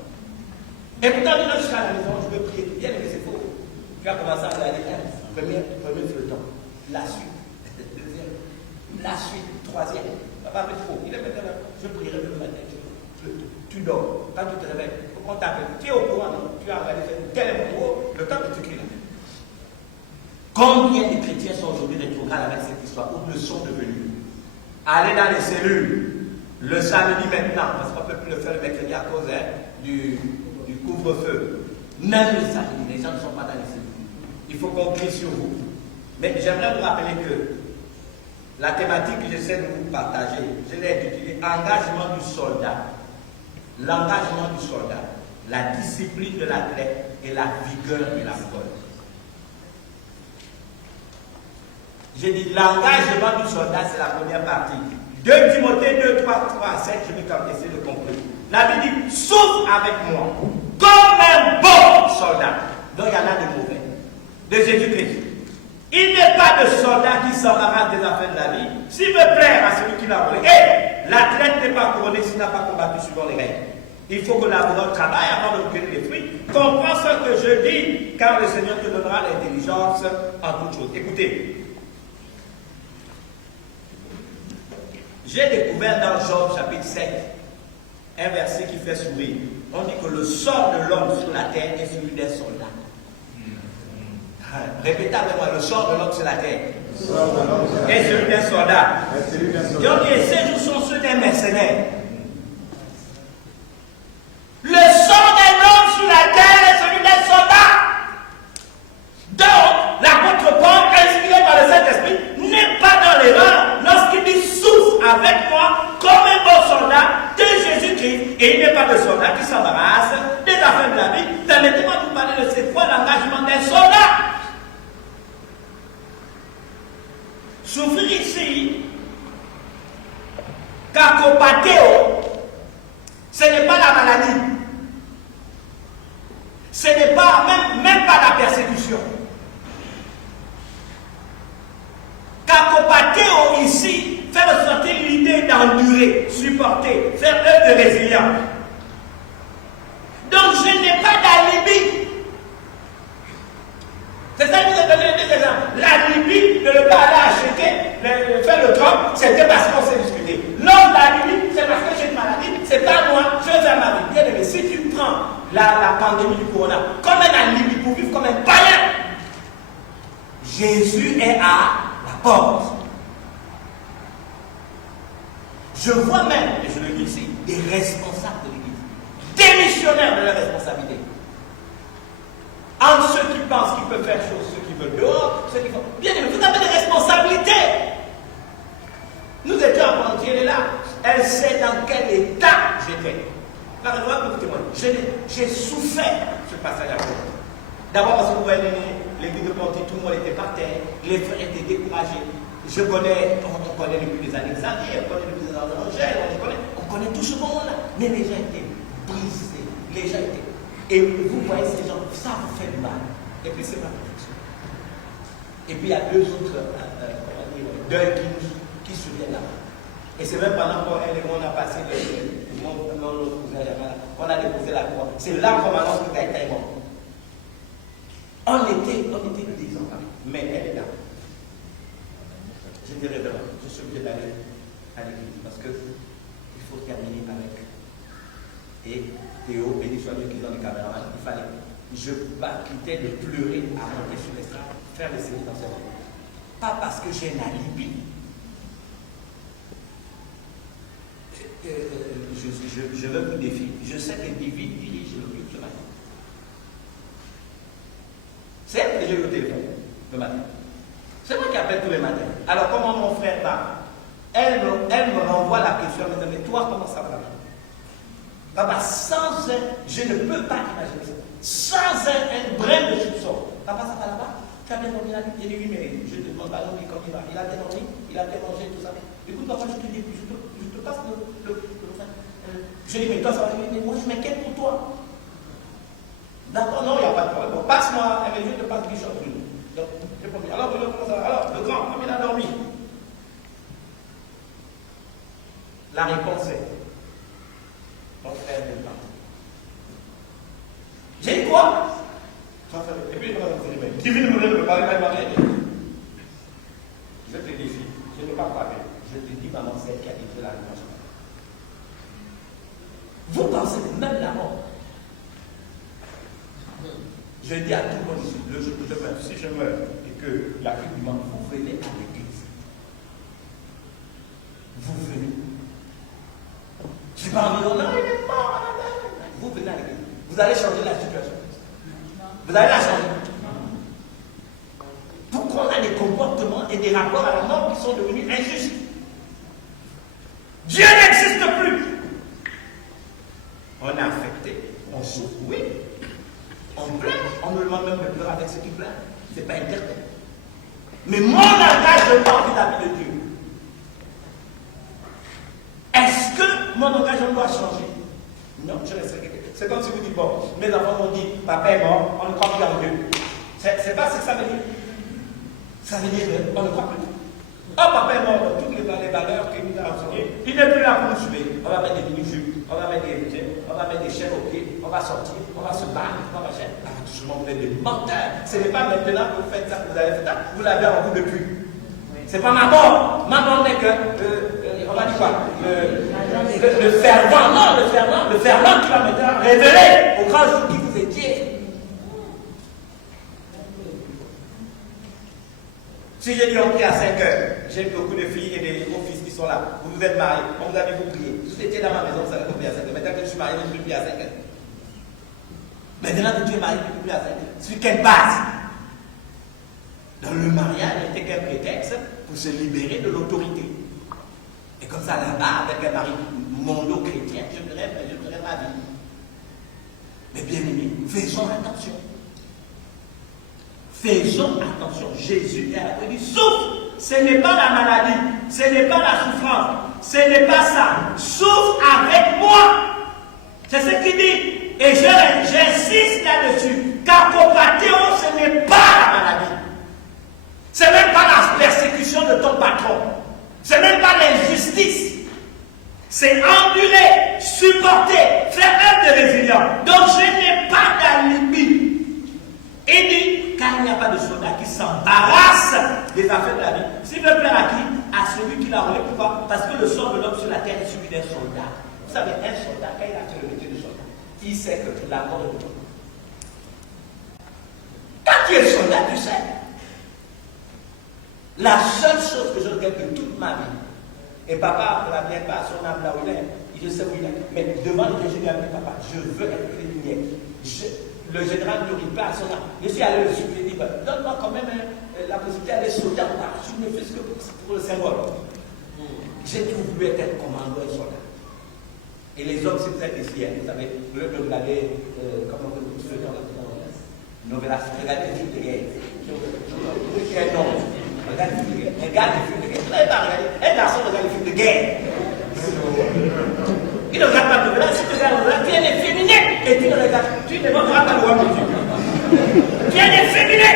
Et pourtant, je suis à la maison, je veux prier. Bien, mais c'est faux. Tu vas commencer à regarder premier feuilleton, la suite, deuxième, la suite, troisième. Papa, mais faux. Il est maintenant, je prierai le matin. Tu dors. Quand tu te réveilles, on t'appelle. Tu es au courant, non? Tu as regardé tel mot, le temps que tu cries. Combien de chrétiens sont aujourd'hui rétrogrades avec cette histoire où le sont devenus? Allez dans les cellules, le samedi maintenant, parce qu'on ne peut plus le faire le mercredi à cause du couvre-feu. Même le samedi, les gens ne sont pas dans les cellules. Il faut qu'on crie sur vous. Mais j'aimerais vous rappeler que la thématique que j'essaie de vous partager, je l'ai intitulée Engagement du soldat. L'engagement du soldat, la discipline de l'athlète et la vigueur de la folle. J'ai dit l'engagement du soldat, c'est la première partie. 2 Timothée 2, 3 à 7, je vais essayer de conclure. La Bible dit, souffre avec moi, comme un bon soldat. Donc il y en a des mauvais, de Jésus-Christ. Il n'est pas de soldat qui s'embarrasse des affaires de la vie, s'il veut plaire à celui qui l'a volé. Et l'athlète n'est pas couronné s'il n'a pas combattu suivant les règles. Il faut que l'abondant travaille avant de recueillir les fruits. Comprends ce que je dis, car le Seigneur te donnera l'intelligence en toutes choses. Écoutez, j'ai découvert dans Job chapitre 7 un verset qui fait sourire. On dit que le sort de l'homme sur la terre est celui d'un soldat. Répétez avec moi, le sort de l'homme sur la terre est celui d'un soldat. Donc ces jours sont ceux d'un mercenaire. Le sort d'un homme sur la terre est celui d'un soldat. Donc, l'apôtre Paul, inspiré par le Saint-Esprit, n'est pas dans l'erreur lorsqu'il dit souffre avec moi comme un bon soldat de Jésus-Christ. Et il n'est pas de soldat qui s'embarrasse des affaires de la vie. Permettez-moi de vous parler de c'est quoi l'engagement d'un soldat. Souffrir ici, kakopateo, ce n'est pas la maladie. Ce n'est pas même pas la persécution. Kakopateo ici fait ressortir l'idée d'endurer, supporter, faire œuvre de résilience. Donc je n'ai pas d'alibi. C'est ça que je vous ai donné des exemples. L'alibi de ne pas aller acheter, faire le troc, c'était parce qu'on s'est discuté. L'autre alibi, c'est parce que j'ai une maladie, c'est pas moi, je vais faire ma vie. Bien aimé, si tu prends la pandémie du corona comme un alibi pour vivre comme un païen, Jésus est à la porte. Je vois même, et je le dis ici, des responsables de l'Église, démissionnaires de leur responsabilité. Entre ceux qui pensent qu'ils peuvent faire choses, ceux qui veulent dehors, ceux qui font. Bien aimé, vous avez des responsabilités. Nous étions en Pontier, elle est là. Elle sait dans quel état j'étais. La raison pour témoigner. J'ai souffert ce passage à côté. D'abord parce que vous voyez l'église de Pontier, tout le monde était par terre, les frères étaient découragés. On connaît depuis les années Xavier, on connaît depuis les années Angèle, on connaît tout ce monde-là. Mais les gens étaient brisé. Les gens étaient. Et vous voyez ces gens, ça vous fait mal. Et puis c'est ma protection. Et puis il y a deux autres deuils qui se viennent là. Et c'est même pendant qu'elle et moi on a passé on a déposé la croix. C'est là qu'on m'annonce que Gaëtan est mort. On était désemparés. Mais elle est là. Je dirais vraiment, je suis obligé d'aller à l'église parce qu'il faut terminer avec. Et Théo, béni soit Dieu qui est dans les caméramans, il fallait. Je quittais de pleurer à monter sur l'estrade, faire les séries dans ce moment. Pas parce que j'ai un alibi. Je veux vous défier. Je sais que David dirige le culte ce matin. C'est elle que j'ai eu au téléphone le matin. C'est moi qui appelle tous les matins. Alors comment mon frère va? Elle me renvoie la question, elle me dit, mais toi comment ça va? Papa, sans je ne peux pas imaginer ça. Sans un brin de soupçon. Papa, ça va là-bas? Tu as bien dormi la nuit? Il dit oui, mais je te demande pas dormir comme il va. Il a bien dormi, il a bien mangé, tout ça. Écoute, papa, je te dis, je te passe je dis, mais toi, ça va dire, mais moi, je m'inquiète pour toi. D'accord, non, il n'y a pas de problème. Bon, passe-moi, je te passe Bishop. Donc, j'ai promis. Alors, le grand, comme il a dormi. La réponse est, mon frère n'est pas. J'ai dit quoi? Et puis, divine me ne parle pas de ma vie. Je te défie, je ne parle pas avec. Je te dis, maman, c'est elle qui a dit la réponse. Vous pensez même la mort. Je dis à tout le monde ici, le jour où je meurs, si je meurs et que la vie du monde, vous venez à l'église. Vous venez. Je ne suis pas en disant, non, il est mort. Vous venez à l'église. Vous allez changer la situation. Vous allez la changer. Pourquoi on a des comportements et des rapports à la mort qui sont devenus injustes? Dieu n'existe plus. On est affecté, on souffre, oui. On pleure, on me demande même de pleurer avec ceux qui pleurent. Ce n'est pas interdit. Mais mon engagement vis-à-vis de Dieu, est-ce que mon engagement doit changer? Non, je reste. C'est comme si vous dites, bon, mes enfants m'ont dit, papa est mort, on ne croit plus en Dieu. C'est pas ce que ça veut dire. Ça veut dire qu'on ne croit plus. Oh, papa est mort, toutes les valeurs qu'il nous a enseignées, il n'est plus là pour nous suivre. On va mettre des mini-jupes, on va mettre des chaînes au pied, on va sortir, on va se battre, on va chaîne. Ah, toujours, vous êtes des menteurs. Ce n'est pas maintenant que vous faites ça, que vous avez fait ça, vous l'avez en vous depuis. C'est pas ma mort. Ma mort n'est que, on va dire quoi? Le fervent, non, le fervent qui va maintenant révéler au grand jour qui vous étiez. Si j'ai dit on prie à 5 heures, j'ai beaucoup de filles et de mon fils qui sont là. Vous vous êtes mariés, on vous a dit vous prier. Si vous étiez dans ma maison, vous savez qu'on prie à 5 heures. Maintenant que je suis marié, je ne prie à 5 heures. Maintenant que tu es marié, tu pries à 5 heures. Sur quelle base? Dans le mariage, n'était qu'un prétexte pour se libérer de l'autorité. Et comme ça, là-bas, avec un mari mondo-chrétien, je ferai ma vie. Mais bien aimé, faisons attention. Faisons attention. Jésus est dit, souffre. Ce n'est pas la maladie, ce n'est pas la souffrance, ce n'est pas ça. Souffre avec moi. C'est ce qu'il dit. Et j'insiste là-dessus. Car Copathéo, ce n'est pas la maladie. Ce n'est même pas la persécution de ton patron. Ce n'est même pas l'injustice. C'est endurer, supporter, faire œuvre de résilience. Donc je n'ai pas d'alibi. Il dit, car il n'y a pas de soldat qui s'embarrasse des affaires de la vie. S'il veut plaire à qui? À celui qui l'a enlevé. Pourquoi? Parce que le sort de l'homme sur la terre est celui d'un soldat. Vous savez, un soldat, quand il a fait le métier de soldat, il sait que la mort est de toi. Quand tu es soldat, tu sais. La seule chose que je regrette de toute ma vie, et papa ne revient pas à son âme là où il est, je sais où il est, mais devant le Jésus, il a dit, papa, je veux être lumière. Le général ne rit pas à son âme. Je suis allé le supplier, il dit, donne-moi quand même la possibilité d'aller sauter en parachute, ne fais-ce que pour le symbole. J'ai toujours voulu être commandant et soldat. Et les hommes, si vous êtes ici, vous savez, vous regardez, comment vous dites, Novelas, regardez les films de guerre. Quel nom? Regarde les films de guerre. Regarde les films de guerre. Vous n'avez pas regardé. Un garçon regarde les films de guerre. Il ne regarde pas Novelas. Si tu regardes Novelas, tu es les films. Tu es efféminé.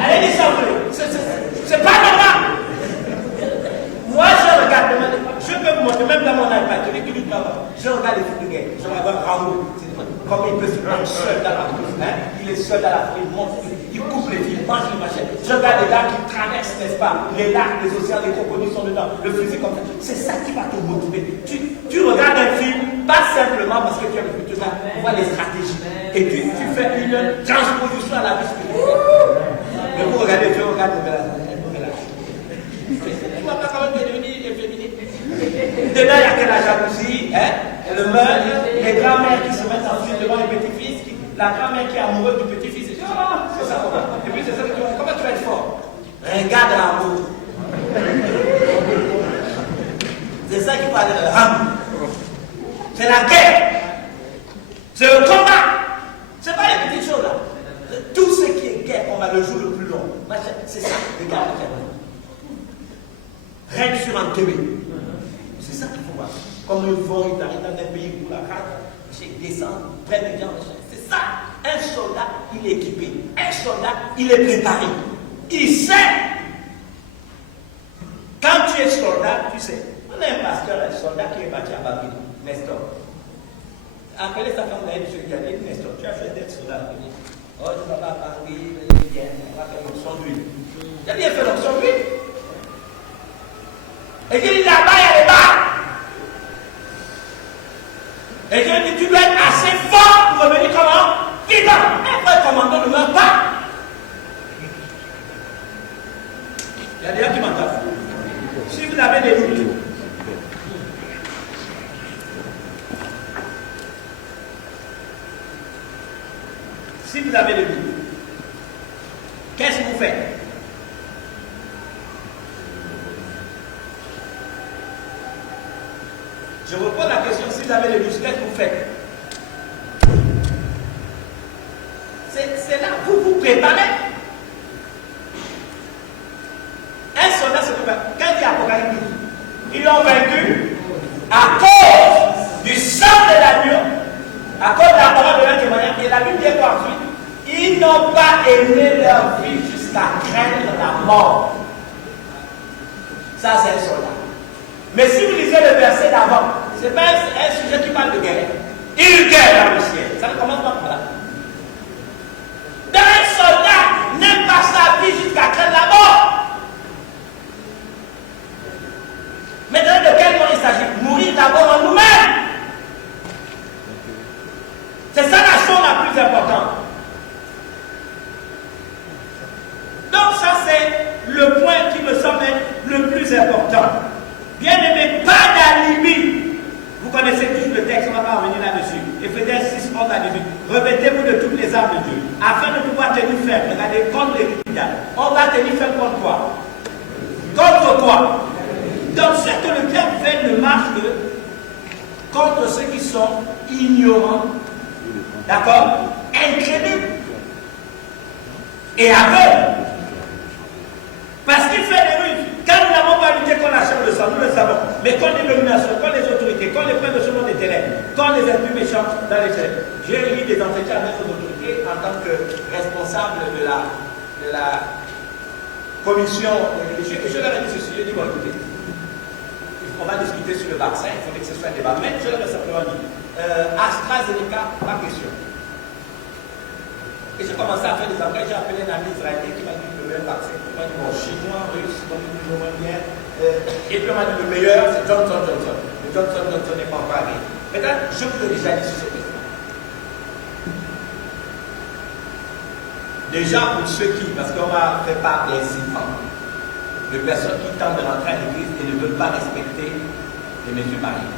Allez, descendez. C'est pas normal. Moi, je regarde, je peux vous montrer, même dans mon iPad, je regarde les films de guerre. Je regarde Raoul. Comment il peut se prendre seul dans la course. Il est seul dans la foule, il monte, il coupe les films, mange les machins. Je regarde les gars qui traversent, n'est-ce pas, les lacs, les océans, les crocodiles sont dedans, le fusil comme ça. C'est ça qui va te motiver. Tu regardes un film, pas simplement parce que tu as le but, tu vois les stratégies. Et puis tu fais une transposition à la vie spirituelle. Mais vous regardez, tu regardes tu vois pas comment tu es devenu efféminé. Dedans, il y a que la jalousie, le meurtre, les grands-mères qui se mettent ensuite devant les petits-fils, la grand-mère qui est amoureuse du petit-fils. C'est ça, comment. Et puis c'est ça que tu vois. Comment tu vas être fort? Regarde l'amour. C'est ça qui parle de l'amour. C'est la guerre. C'est le combat. C'est pas les petites choses là. Tout ce qui est guerre, on va le jour le plus long. C'est ça, regarde la guerre. Règne sur un TV. C'est ça qu'il faut voir. Comme le vent, il arrive dans un pays où la carte, il descend, près des gens. C'est ça. Un soldat, il est équipé. Un soldat, il est préparé. Il sait. Quand tu es soldat, tu sais. On a un pasteur, un soldat qui est parti à Babylone, Nestor. Appelez sa femme d'ailleurs, celui qui a dit, Nestor, tu as fait d'être soldat. Oh, tu vas pas à Paris, on va faire l'option d'huile. Il a bien fait l'option d'huile. Et qu'il dit là-bas, il y a des bars. Et qu'il dit, tu dois être assez fort pour revenir comment? Vivant. Un vrai commandant ne meurt pas. Il y a des gens qui m'entendent. Si vous avez des doutes, si vous avez des doutes, qu'est-ce que vous faites? Je vous pose la question, si vous avez les doutes, qu'est-ce que vous faites? C'est là, vous vous préparez. Un soldat se prépare. Quand il y a Apocalypse 12, ils l'ont vaincu à cause du sang de l'agneau, à cause de la parole de leur témoignage. Et la Bible dit quoi ensuite? Ils n'ont pas aimé leur vie jusqu'à craindre la mort. Ça, c'est un soldat. Mais si vous lisez le verset d'avant, ce n'est pas un sujet qui parle de guerre. Il guerre dans le ciel. Ça ne commence pas par là. Un soldat n'aime pas sa vie jusqu'à craindre la mort. Maintenant, de quel mort il s'agit? Mourir d'abord en nous-mêmes. C'est ça la chose la plus importante. Donc ça, c'est le point qui me semble être le plus important. Bien aimé, pas d'alibi. Vous connaissez tous le texte, on ne va pas revenir là-dessus. Éphésiens 6, 11 à 18. Revêtez-vous de toutes les armes de Dieu, afin de pouvoir tenir ferme. Regardez, contre les critiques. On va tenir ferme contre quoi? Contre quoi? Donc, ce que le terme fait ne marche que contre ceux qui sont ignorants, d'accord, incrédules et aveugles. Parce qu'il fait des ruses. Quand nous n'avons pas lutté contre la chair de sang, nous le savons. Mais contre les dominations, contre les autorités, contre les princes de ce monde des ténèbres, contre les esprits méchants dans les ténèbres. J'ai eu des entretiens avec les autorités en tant que responsable de la commission. Je leur ai dit ceci, j'ai dit, bon écoutez, on va discuter sur le vaccin, il faudrait que ce soit un débat. Mais je leur ai simplement dit, AstraZeneca, pas question. Et j'ai commencé à faire des enquêtes, j'ai appelé un ami israélien qui m'a dit le même vaccin. Il m'a dit, bon, chinois, russe, donc plus ou moins bien. Et puis on m'a dit le meilleur, c'est Johnson Johnson. Le Johnson Johnson n'est pas encore arrivé. Maintenant, je vous ai déjà dit sur cette question. Déjà pour ceux qui, parce qu'on m'a fait part d'incidents, de personnes qui tentent de rentrer à l'église et ne veulent pas respecter les mesures barrières.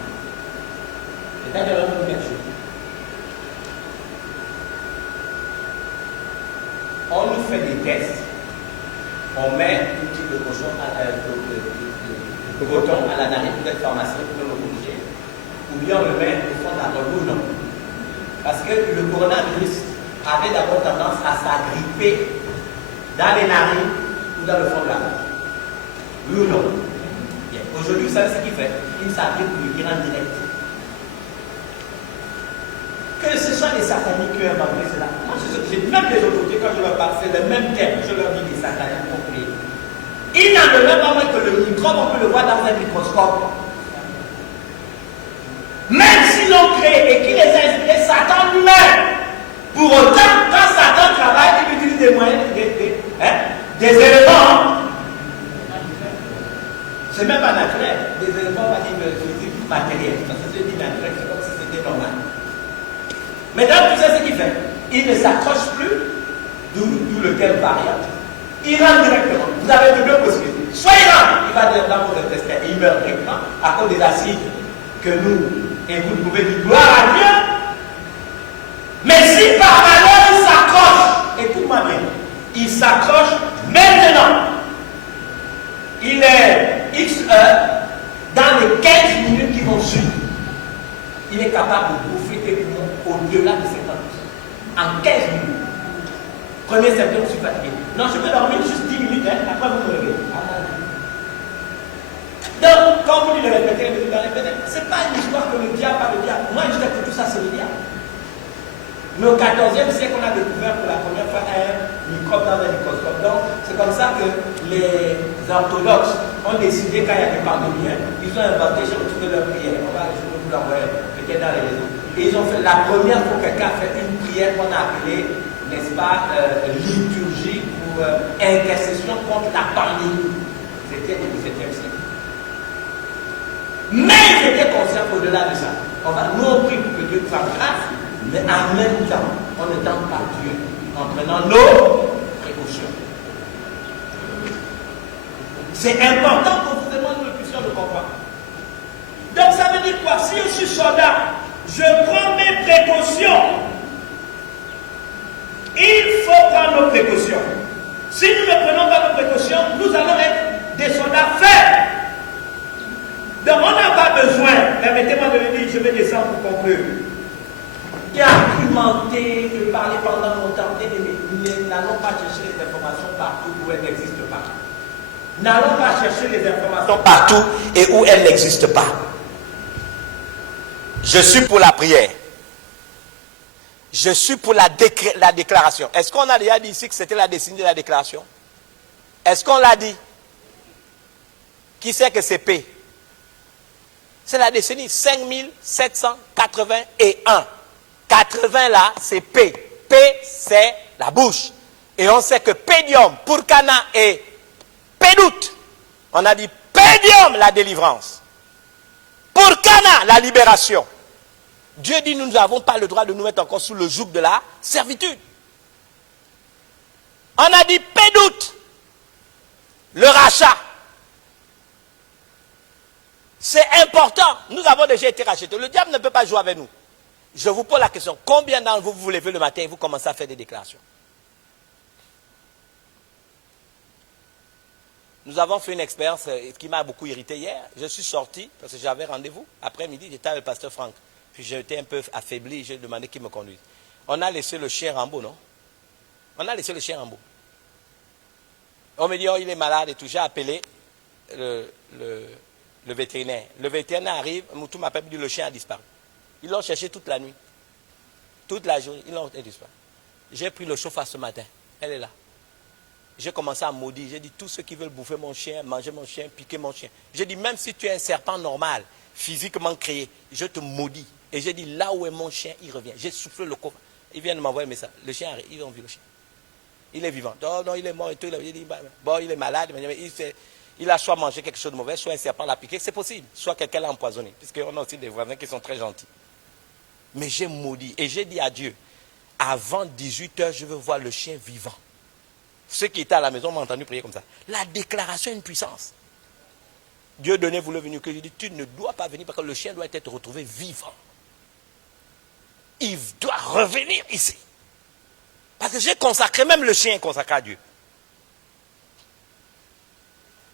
C'est-à-dire une première chose. On nous fait des tests, on met une petite de cochon coton à la narine, peut-être pharmacien pour le corriger, ou bien on le met au fond de la gorge ou non. Parce que le coronavirus avait d'abord tendance à s'agripper dans les narines ou dans le fond de la gorge. Oui ou non? Aujourd'hui, vous savez ce qu'il fait? Il s'agrippe pour le tirant direct. Que ce soit les sataniques qui ont inventé cela. Moi, j'ai même les autorités, quand je leur parle, c'est le même terme. Je leur dis les sataniques compris. Il n'en demeure pas moins que le microbe, on peut le voir dans un microscope. Même s'ils l'ont créé et qu'il les a inspirés, Satan lui-même. Pour autant, quand Satan travaille, il utilise des moyens, des éléments. C'est même pas naturel. Des éléments, on va dire, physique, matériel. Parce que c'est dit naturel, c'est comme si c'était normal. Maintenant, tu sais ce qu'il fait. Il ne s'accroche plus, d'où le terme variable. Il rentre directement. Vous avez deux possibilités. Soit il rentre, il va dans vos intestins et il meurt directement à cause des acides que nous, et vous pouvez dire gloire à Dieu. Mais si par malheur il s'accroche, écoute-moi bien, il s'accroche maintenant. Il est X heures dans les 15 minutes qui vont suivre. Il est capable de bouffer tes poumons au-delà de 50%. En 15 minutes. Premier symptôme, je suis fatigué. Non, je peux dormir juste 10 minutes, après vous me réveillez. Donc, quand vous dites de répéter, ce n'est pas une histoire que le diable, pas le diable. Moi, je sais que tout ça, c'est le diable. Mais au 14e siècle, on a découvert pour la première fois un microbe dans un microscope. Donc, c'est comme ça que les orthodoxes ont décidé, quand il y a des pandémies, ils ont inventé, j'ai retrouvé leur prière. On va vous l'envoyer peut-être dans les réseaux. Et ils ont fait la première fois que quelqu'un a fait une prière qu'on a appelée, n'est-ce pas, liturgie ou intercession contre la pandémie. C'était au XVIIe siècle. Mais ils étaient conscients au-delà de ça. Nous on prie pour que Dieu nous fasse grâce, mais en même temps, on ne tente pas Dieu en prenant nos précautions. C'est important pour vous demander une question de comprendre. Donc ça veut dire quoi? Si je suis soldat, je prends mes précautions. Il faut prendre nos précautions. Si nous ne prenons pas nos précautions, nous allons être des soldats faibles. Donc on n'a pas besoin, permettez-moi de le dire, je vais descendre pour conclure, d'argumenter, de parler pendant longtemps. N'allons pas chercher les informations partout où elles n'existent pas. N'allons pas chercher les informations partout et où elles n'existent pas. Je suis pour la prière. Je suis pour la déclaration. Est-ce qu'on a déjà dit ici que c'était la décennie de la déclaration? Est-ce qu'on l'a dit? Qui sait que c'est P? C'est la décennie 5781. 80 là, c'est P. P, c'est la bouche. Et on sait que Pédium, Purkana et Pédout. On a dit Pédium, la délivrance. Purkana, la libération. Dieu dit, nous n'avons pas le droit de nous mettre encore sous le joug de la servitude. On a dit Pédout, le rachat. C'est important. Nous avons déjà été rachetés. Le diable ne peut pas jouer avec nous. Je vous pose la question. Combien d'entre vous vous levez le matin et vous commencez à faire des déclarations? Nous avons fait une expérience qui m'a beaucoup irrité hier. Je suis sorti parce que j'avais rendez-vous. Après-midi, j'étais avec le pasteur Franck. Puis j'étais un peu affaibli. J'ai demandé qu'il me conduise. On a laissé le chien Rambo, non? On a laissé le chien Rambo. On me dit, oh, il est malade et tout. J'ai appelé le vétérinaire. Le vétérinaire arrive, Moutou m'appelle, il dit, le chien a disparu. Ils l'ont cherché toute la nuit. Toute la journée, ils l'ont disparu. J'ai pris le chauffard ce matin. Elle est là. J'ai commencé à maudire. J'ai dit, tous ceux qui veulent bouffer mon chien, manger mon chien, piquer mon chien. J'ai dit, même si tu es un serpent normal, physiquement créé, je te maudis. Et j'ai dit, là où est mon chien, il revient. J'ai soufflé le coffre. Ils viennent m'envoyer un message. Le chien arrive, ils ont vu le chien. Il est vivant. Oh non, il est mort et tout. Il dit, bon, il est malade. Il a soit mangé quelque chose de mauvais, soit un serpent l'a piqué. C'est possible. Soit quelqu'un l'a empoisonné. Puisqu'on a aussi des voisins qui sont très gentils. Mais j'ai maudit. Et j'ai dit à Dieu, avant 18h, je veux voir le chien vivant. Ceux qui étaient à la maison m'ont entendu prier comme ça. La déclaration a une puissance. Dieu donnez vous le venu que je dis, tu ne dois pas venir parce que le chien doit être retrouvé vivant. Il doit revenir ici. Parce que j'ai consacré, même le chien est consacré à Dieu.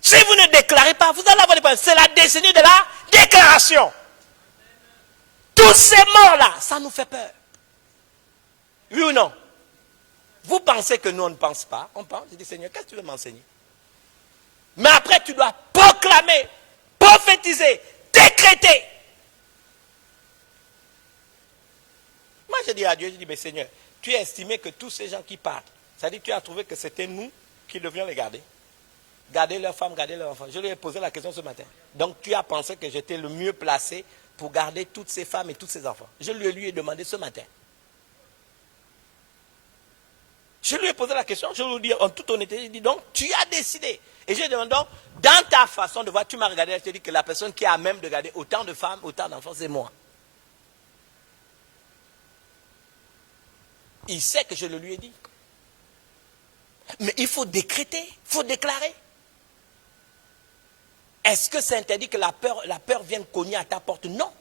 Si vous ne déclarez pas, vous allez avoir des problèmes. C'est la décennie de la déclaration. Tous ces morts-là, ça nous fait peur. Oui ou non? Vous pensez que nous, on ne pense pas? On pense. Je dis, Seigneur, qu'est-ce que tu veux m'enseigner? Mais après, tu dois proclamer, prophétiser, décréter. Moi, j'ai dit à Dieu, j'ai dit, mais Seigneur, tu as estimé que tous ces gens qui partent, ça dit que tu as trouvé que c'était nous qui devions les garder. Garder leurs femmes, garder leurs enfants. Je lui ai posé la question ce matin. Donc tu as pensé que j'étais le mieux placé pour garder toutes ces femmes et tous ces enfants. Je lui ai demandé ce matin. Je lui ai posé la question, je lui ai dit en toute honnêteté, j'ai dit donc tu as décidé. Et je lui ai demandé donc, dans ta façon de voir, tu m'as regardé, je t'ai dit que la personne qui a à même de garder autant de femmes, autant d'enfants, c'est moi. Il sait que je le lui ai dit. Mais il faut décréter, il faut déclarer. Est-ce que c'est interdit que la peur vienne cogner à ta porte? Non.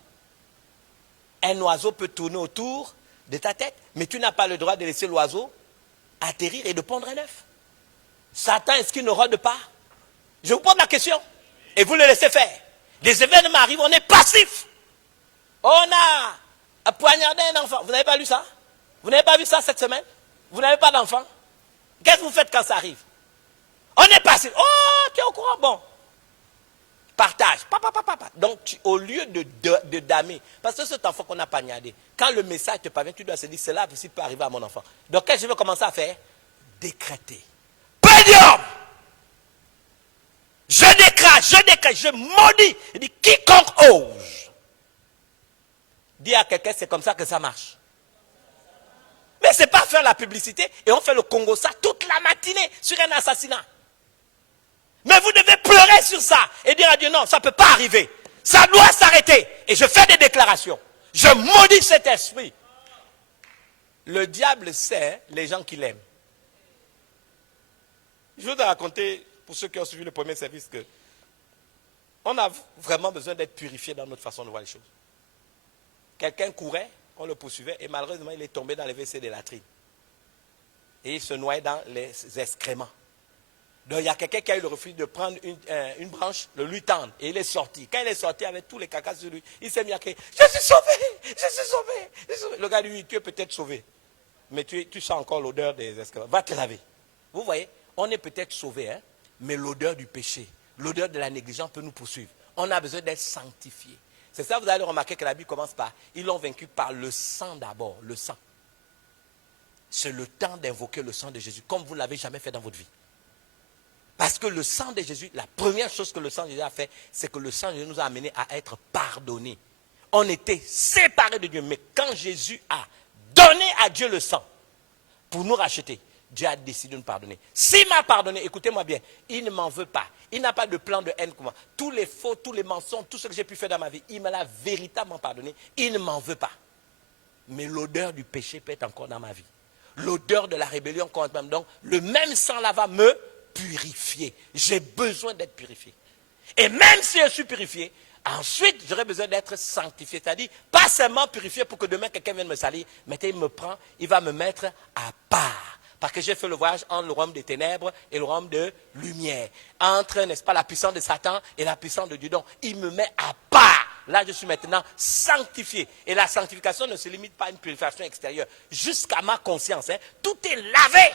Un oiseau peut tourner autour de ta tête, mais tu n'as pas le droit de laisser l'oiseau atterrir et de pondre un œuf. Satan, est-ce qu'il ne rôde pas? Je vous pose la question. Et vous le laissez faire. Des événements arrivent, on est passif. On a poignardé un enfant. Vous n'avez pas lu ça? Vous n'avez pas vu ça cette semaine? Vous n'avez pas d'enfant? Qu'est-ce que vous faites quand ça arrive? On est passif. Oh, tu es au courant? Bon. Partage. Papa. Donc, au lieu de damer, parce que cet enfant qu'on a poignardé, quand le message te parvient, tu dois se dire, cela aussi peut arriver à mon enfant. Donc, qu'est-ce que je vais commencer à faire? Décréter. Pédium! Je décrète, je maudis. Il dit, quiconque ose. Dis à quelqu'un, c'est comme ça que ça marche. Mais ce n'est pas faire la publicité et on fait le Congo ça toute la matinée sur un assassinat. Mais vous devez pleurer sur ça et dire à Dieu, non, ça ne peut pas arriver. Ça doit s'arrêter. Et je fais des déclarations. Je maudis cet esprit. Le diable sait les gens qu'il aime. Je vais vous raconter, pour ceux qui ont suivi le premier service, que on a vraiment besoin d'être purifié dans notre façon de voir les choses. Quelqu'un courait, on le poursuivait, et malheureusement, il est tombé dans les WC des latrines. Et il se noyait dans les excréments. Donc, il y a quelqu'un qui a eu le refus de prendre une branche, de lui tendre, et il est sorti. Quand il est sorti avec tous les cacas sur lui, il s'est mis à crier, je suis sauvé. Le gars lui dit, tu es peut-être sauvé, mais tu sens encore l'odeur des excréments. Va te laver. Vous voyez, on est peut-être sauvé, hein, mais l'odeur du péché, l'odeur de la négligence peut nous poursuivre. On a besoin d'être sanctifié. C'est ça, vous allez remarquer que la Bible commence par, ils l'ont vaincu par le sang d'abord, le sang. C'est le temps d'invoquer le sang de Jésus, comme vous ne l'avez jamais fait dans votre vie. Parce que le sang de Jésus, la première chose que le sang de Jésus a fait, c'est que le sang de Jésus nous a amenés à être pardonnés. On était séparés de Dieu, mais quand Jésus a donné à Dieu le sang pour nous racheter, Dieu a décidé de nous pardonner. S'il m'a pardonné, écoutez-moi bien, il ne m'en veut pas. Il n'a pas de plan de haine pour moi. Tous les faux, tous les mensonges, tout ce que j'ai pu faire dans ma vie, il me l'a véritablement pardonné. Il ne m'en veut pas. Mais l'odeur du péché peut être encore dans ma vie. L'odeur de la rébellion contre moi. Donc, le même sang là va me purifier. J'ai besoin d'être purifié. Et même si je suis purifié, ensuite, j'aurai besoin d'être sanctifié. C'est-à-dire, pas seulement purifié pour que demain quelqu'un vienne me salir, mais il me prend, il va me mettre à part. Parce que j'ai fait le voyage entre le royaume des ténèbres et le royaume de lumière. Entre, n'est-ce pas, la puissance de Satan et la puissance de Dieu. Donc, il me met à part. Là, je suis maintenant sanctifié. Et la sanctification ne se limite pas à une purification extérieure. Jusqu'à ma conscience, hein, tout est lavé.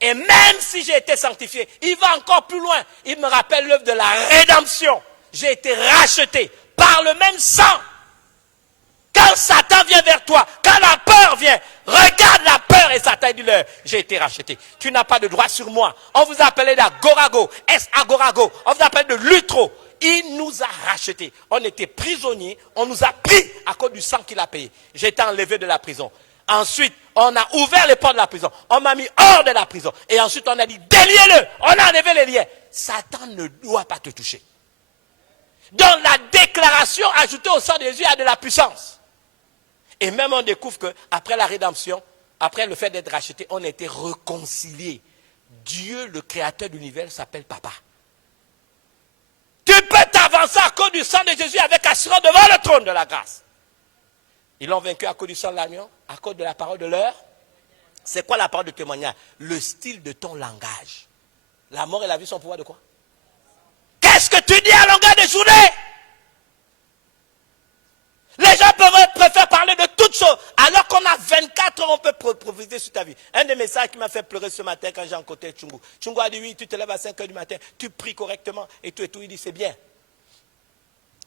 Et même si j'ai été sanctifié, il va encore plus loin. Il me rappelle l'œuvre de la rédemption. J'ai été racheté par le même sang. Quand Satan vient vers toi, quand la peur vient, regarde la peur et Satan dit-leur, j'ai été racheté. Tu n'as pas de droit sur moi. On vous appelait d'Agorago, Agorago. On vous appelait de Lutro. Il nous a rachetés. On était prisonniers, on nous a pris à cause du sang qu'il a payé. J'ai été enlevé de la prison. Ensuite, on a ouvert les portes de la prison. On m'a mis hors de la prison. Et ensuite, on a dit, déliez-le. On a enlevé les liens. Satan ne doit pas te toucher. Donc, la déclaration ajoutée au sang de Jésus a de la puissance. Et même on découvre qu'après la rédemption, après le fait d'être racheté, on a été réconciliés. Dieu, le créateur de l'univers, s'appelle Papa. Tu peux t'avancer à cause du sang de Jésus avec assurance devant le trône de la grâce. Ils l'ont vaincu à cause du sang de l'agneau, à cause de la parole de leur. C'est quoi la parole de témoignage? Le style de ton langage. La mort et la vie sont au pouvoir de quoi? Qu'est-ce que tu dis à longueur de journée? Les gens préfèrent parler de toutes choses. Alors qu'on a 24 heures, on peut profiter sur ta vie. Un des messages qui m'a fait pleurer ce matin quand j'ai rencontré Tchungu. Tchungu a dit, oui, tu te lèves à 5 heures du matin, tu pries correctement et tout. Il dit, c'est bien.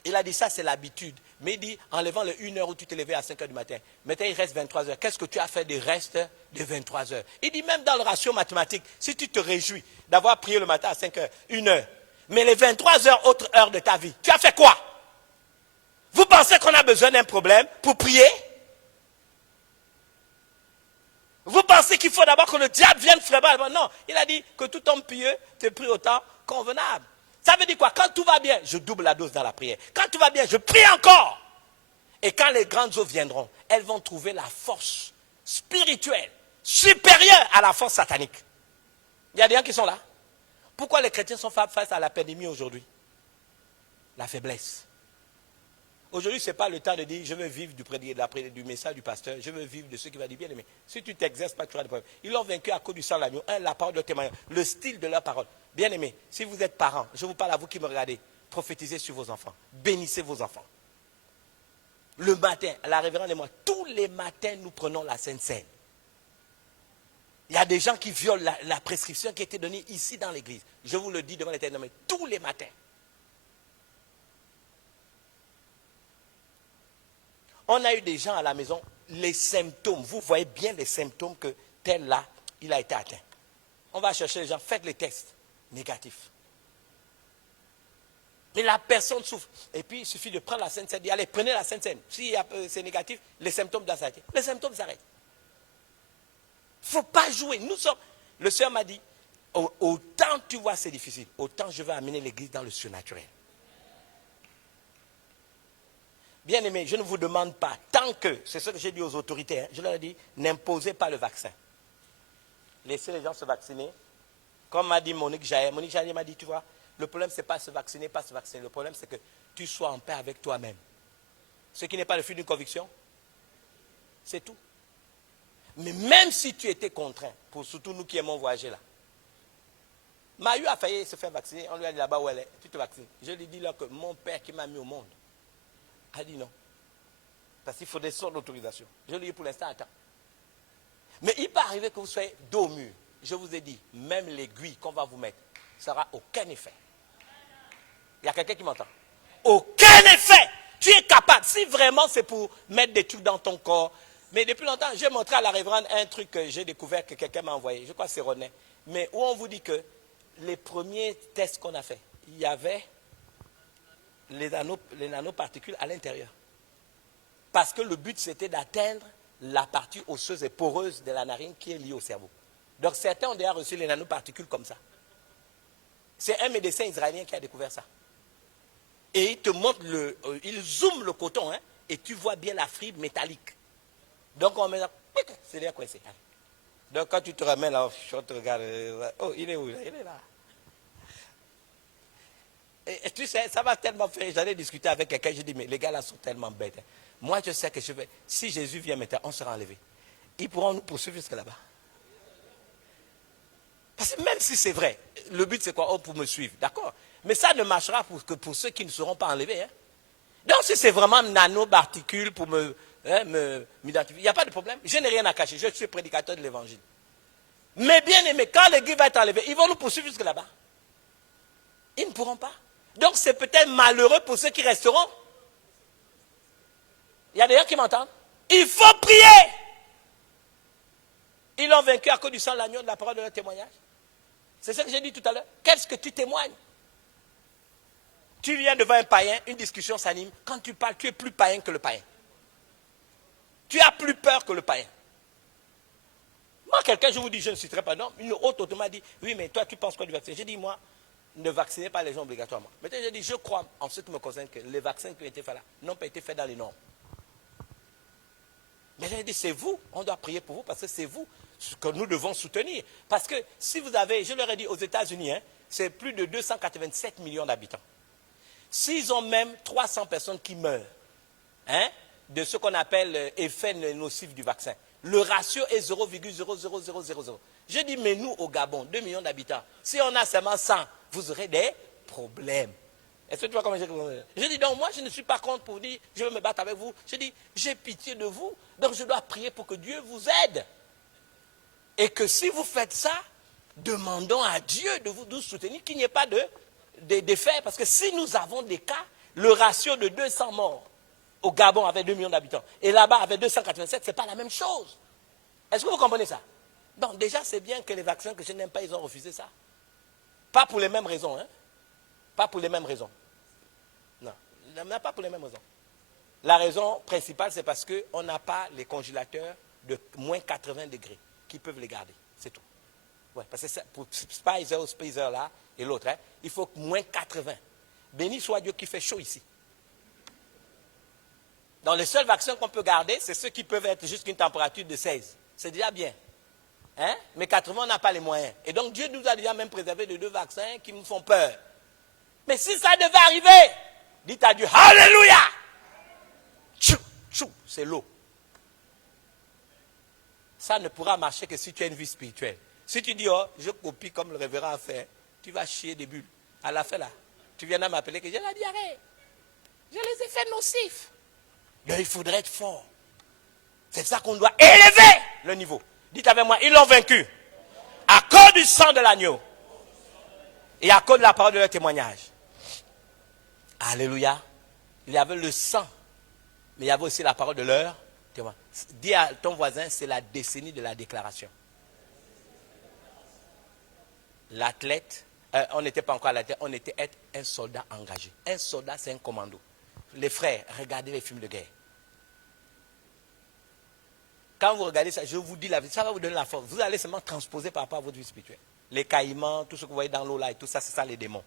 Il a dit, ça c'est l'habitude. Mais il dit, enlevant les 1 heure où tu t'es levé à 5 heures du matin, maintenant il reste 23 heures. Qu'est-ce que tu as fait du reste de 23 heures? Il dit, même dans le ratio mathématique, si tu te réjouis d'avoir prié le matin à 5 heures, 1 heure, mais les 23 heures, autres heures de ta vie, tu as fait quoi? Vous pensez qu'on a besoin d'un problème pour prier? Vous pensez qu'il faut d'abord que le diable vienne frapper? Non, il a dit que tout homme pieux te prie au temps convenable. Ça veut dire quoi? Quand tout va bien, je double la dose dans la prière. Quand tout va bien, je prie encore. Et quand les grandes eaux viendront, elles vont trouver la force spirituelle supérieure à la force satanique. Il y a des gens qui sont là. Pourquoi les chrétiens sont face à la pandémie aujourd'hui? La faiblesse. Aujourd'hui, ce n'est pas le temps de dire, je veux vivre du message du pasteur, je veux vivre de ce qui va dire bien aimé. Si tu ne t'exerces pas, tu auras des problèmes. Ils l'ont vaincu à cause du sang de l'agneau. La parole de témoignage, le style de leur parole. Bien aimé, si vous êtes parents, je vous parle à vous qui me regardez, prophétisez sur vos enfants, bénissez vos enfants. Le matin, la révérende et moi, tous les matins, nous prenons la Sainte Seine. Il y a des gens qui violent la prescription qui a été donnée ici dans l'église. Je vous le dis devant l'Éternel, mais tous les matins. On a eu des gens à la maison, les symptômes, vous voyez bien les symptômes que tel là, il a été atteint. On va chercher les gens, faites les tests négatifs. Mais la personne souffre. Et puis il suffit de prendre la Sainte Seine, allez, prenez la Sainte Seine. Si c'est négatif, les symptômes doivent s'arrêter. Les symptômes s'arrêtent. Il ne faut pas jouer. Le Seigneur m'a dit, autant tu vois c'est difficile, autant je vais amener l'église dans le surnaturel. Bien aimé, je ne vous demande pas, tant que, c'est ce que j'ai dit aux autorités, je leur ai dit, n'imposez pas le vaccin. Laissez les gens se vacciner. Comme m'a dit Monique Jair m'a dit, tu vois, le problème c'est pas se vacciner, pas se vacciner. Le problème c'est que tu sois en paix avec toi-même. Ce qui n'est pas le fruit d'une conviction, c'est tout. Mais même si tu étais contraint, pour surtout nous qui aimons voyager là, Mahu a failli se faire vacciner, on lui a dit là-bas où elle est, tu te vaccines. Je lui dis là que mon père qui m'a mis au monde, a dit non. Parce qu'il faut des sortes d'autorisation. Je lui ai dit pour l'instant, attends. Mais il peut arriver que vous soyez dos au mur. Je vous ai dit, même l'aiguille qu'on va vous mettre, ça n'aura aucun effet. Il y a quelqu'un qui m'entend? Aucun effet. Tu es capable. Si vraiment c'est pour mettre des trucs dans ton corps. Mais depuis longtemps, j'ai montré à la révérende un truc que j'ai découvert que quelqu'un m'a envoyé. Je crois que c'est René. Mais où on vous dit que les premiers tests qu'on a fait, il y avait les nanoparticules à l'intérieur. Parce que le but, c'était d'atteindre la partie osseuse et poreuse de la narine qui est liée au cerveau. Donc certains ont déjà reçu les nanoparticules comme ça. C'est un médecin israélien qui a découvert ça. Et il te montre, il zoome le coton, hein, et tu vois bien la fibre métallique. Donc on met ça, c'est là coincé. Donc quand tu te remets là, je te regarde, oh, il est où là? Il est là. Et tu sais, ça m'a tellement fait, j'allais discuter avec quelqu'un, je dis, mais les gars là sont tellement bêtes. Hein. Moi, je sais que si Jésus vient maintenant, on sera enlevé. Ils pourront nous poursuivre jusque là-bas. Parce que même si c'est vrai, le but c'est quoi? Oh, pour me suivre, d'accord. Mais ça ne marchera que pour ceux qui ne seront pas enlevés. Hein. Donc si c'est vraiment nanoparticules pour m'identifier, il n'y a pas de problème. Je n'ai rien à cacher, je suis prédicateur de l'évangile. Mais bien aimé, quand l'église va être enlevée, ils vont nous poursuivre jusque là-bas. Ils ne pourront pas. Donc c'est peut-être malheureux pour ceux qui resteront. Il y a des gens qui m'entendent. Il faut prier. Ils l'ont vaincu à cause du sang de l'agneau, de la parole de leur témoignage. C'est ce que j'ai dit tout à l'heure. Qu'est-ce que tu témoignes? Tu viens devant un païen, une discussion s'anime. Quand tu parles, tu es plus païen que le païen. Tu as plus peur que le païen. Moi, quelqu'un, je vous dis, je ne suis très pas. Non, une autre m'a dit, oui, mais toi, tu penses quoi du vaccin? J'ai dit, moi, ne vaccinez pas les gens obligatoirement. Maintenant, j'ai dit, je crois, en ce qui me concerne, que les vaccins qui ont été faits là n'ont pas été faits dans les normes. Mais j'ai dit, c'est vous, on doit prier pour vous, parce que c'est vous que nous devons soutenir. Parce que si vous avez, je leur ai dit, aux États-Unis, hein, c'est plus de 287 millions d'habitants. S'ils ont même 300 personnes qui meurent, hein, de ce qu'on appelle effet nocif du vaccin, le ratio est 0,00000. Je dis, mais nous, au Gabon, 2 millions d'habitants, si on a seulement 100, vous aurez des problèmes. Est-ce que tu vois comment je dis, donc moi, je ne suis pas contre pour dire, je veux me battre avec vous. Je dis, j'ai pitié de vous, donc je dois prier pour que Dieu vous aide. Et que si vous faites ça, demandons à Dieu de vous soutenir, qu'il n'y ait pas d'effet. Parce que si nous avons des cas, le ratio de 200 morts au Gabon avec 2 millions d'habitants. Et là-bas avec 287, ce n'est pas la même chose. Est-ce que vous comprenez ça? Donc déjà, c'est bien que les vaccins que je n'aime pas, ils ont refusé ça. Pas pour les mêmes raisons. Hein? Pas pour les mêmes raisons. Non, pas pour les mêmes raisons. La raison principale, c'est parce qu'on n'a pas les congélateurs de moins 80 degrés qui peuvent les garder. C'est tout. Ouais, parce que pour Pfizer là, et l'autre, hein, il faut moins 80. Béni soit Dieu qui fait chaud ici. Donc les seuls vaccins qu'on peut garder, c'est ceux qui peuvent être jusqu'à une température de 16. C'est déjà bien. Hein? Mais 80, on n'a pas les moyens. Et donc Dieu nous a déjà même préservé de 2 vaccins qui nous font peur. Mais si ça devait arriver, dites à Dieu, Alléluia! Tchou, tchou, c'est l'eau. Ça ne pourra marcher que si tu as une vie spirituelle. Si tu dis, oh, je copie comme le révérend a fait, tu vas chier des bulles. À la fin là, tu viendras m'appeler que j'ai la diarrhée. J'ai les effets nocifs. Donc il faudrait être fort. C'est ça qu'on doit élever le niveau. Dites avec moi, ils l'ont vaincu. À cause du sang de l'agneau. Et à cause de la parole de leur témoignage. Alléluia. Il y avait le sang. Mais il y avait aussi la parole de leur témoignage. Dis à ton voisin, c'est la décennie de la déclaration. L'athlète, on n'était pas encore à l'athlète, on était un soldat engagé. Un soldat, c'est un commando. Les frères, regardez les films de guerre. Quand vous regardez ça, je vous dis la vie, ça va vous donner la force. Vous allez seulement transposer par rapport à votre vie spirituelle. Les caïmans, tout ce que vous voyez dans l'eau là et tout ça, c'est ça les démons.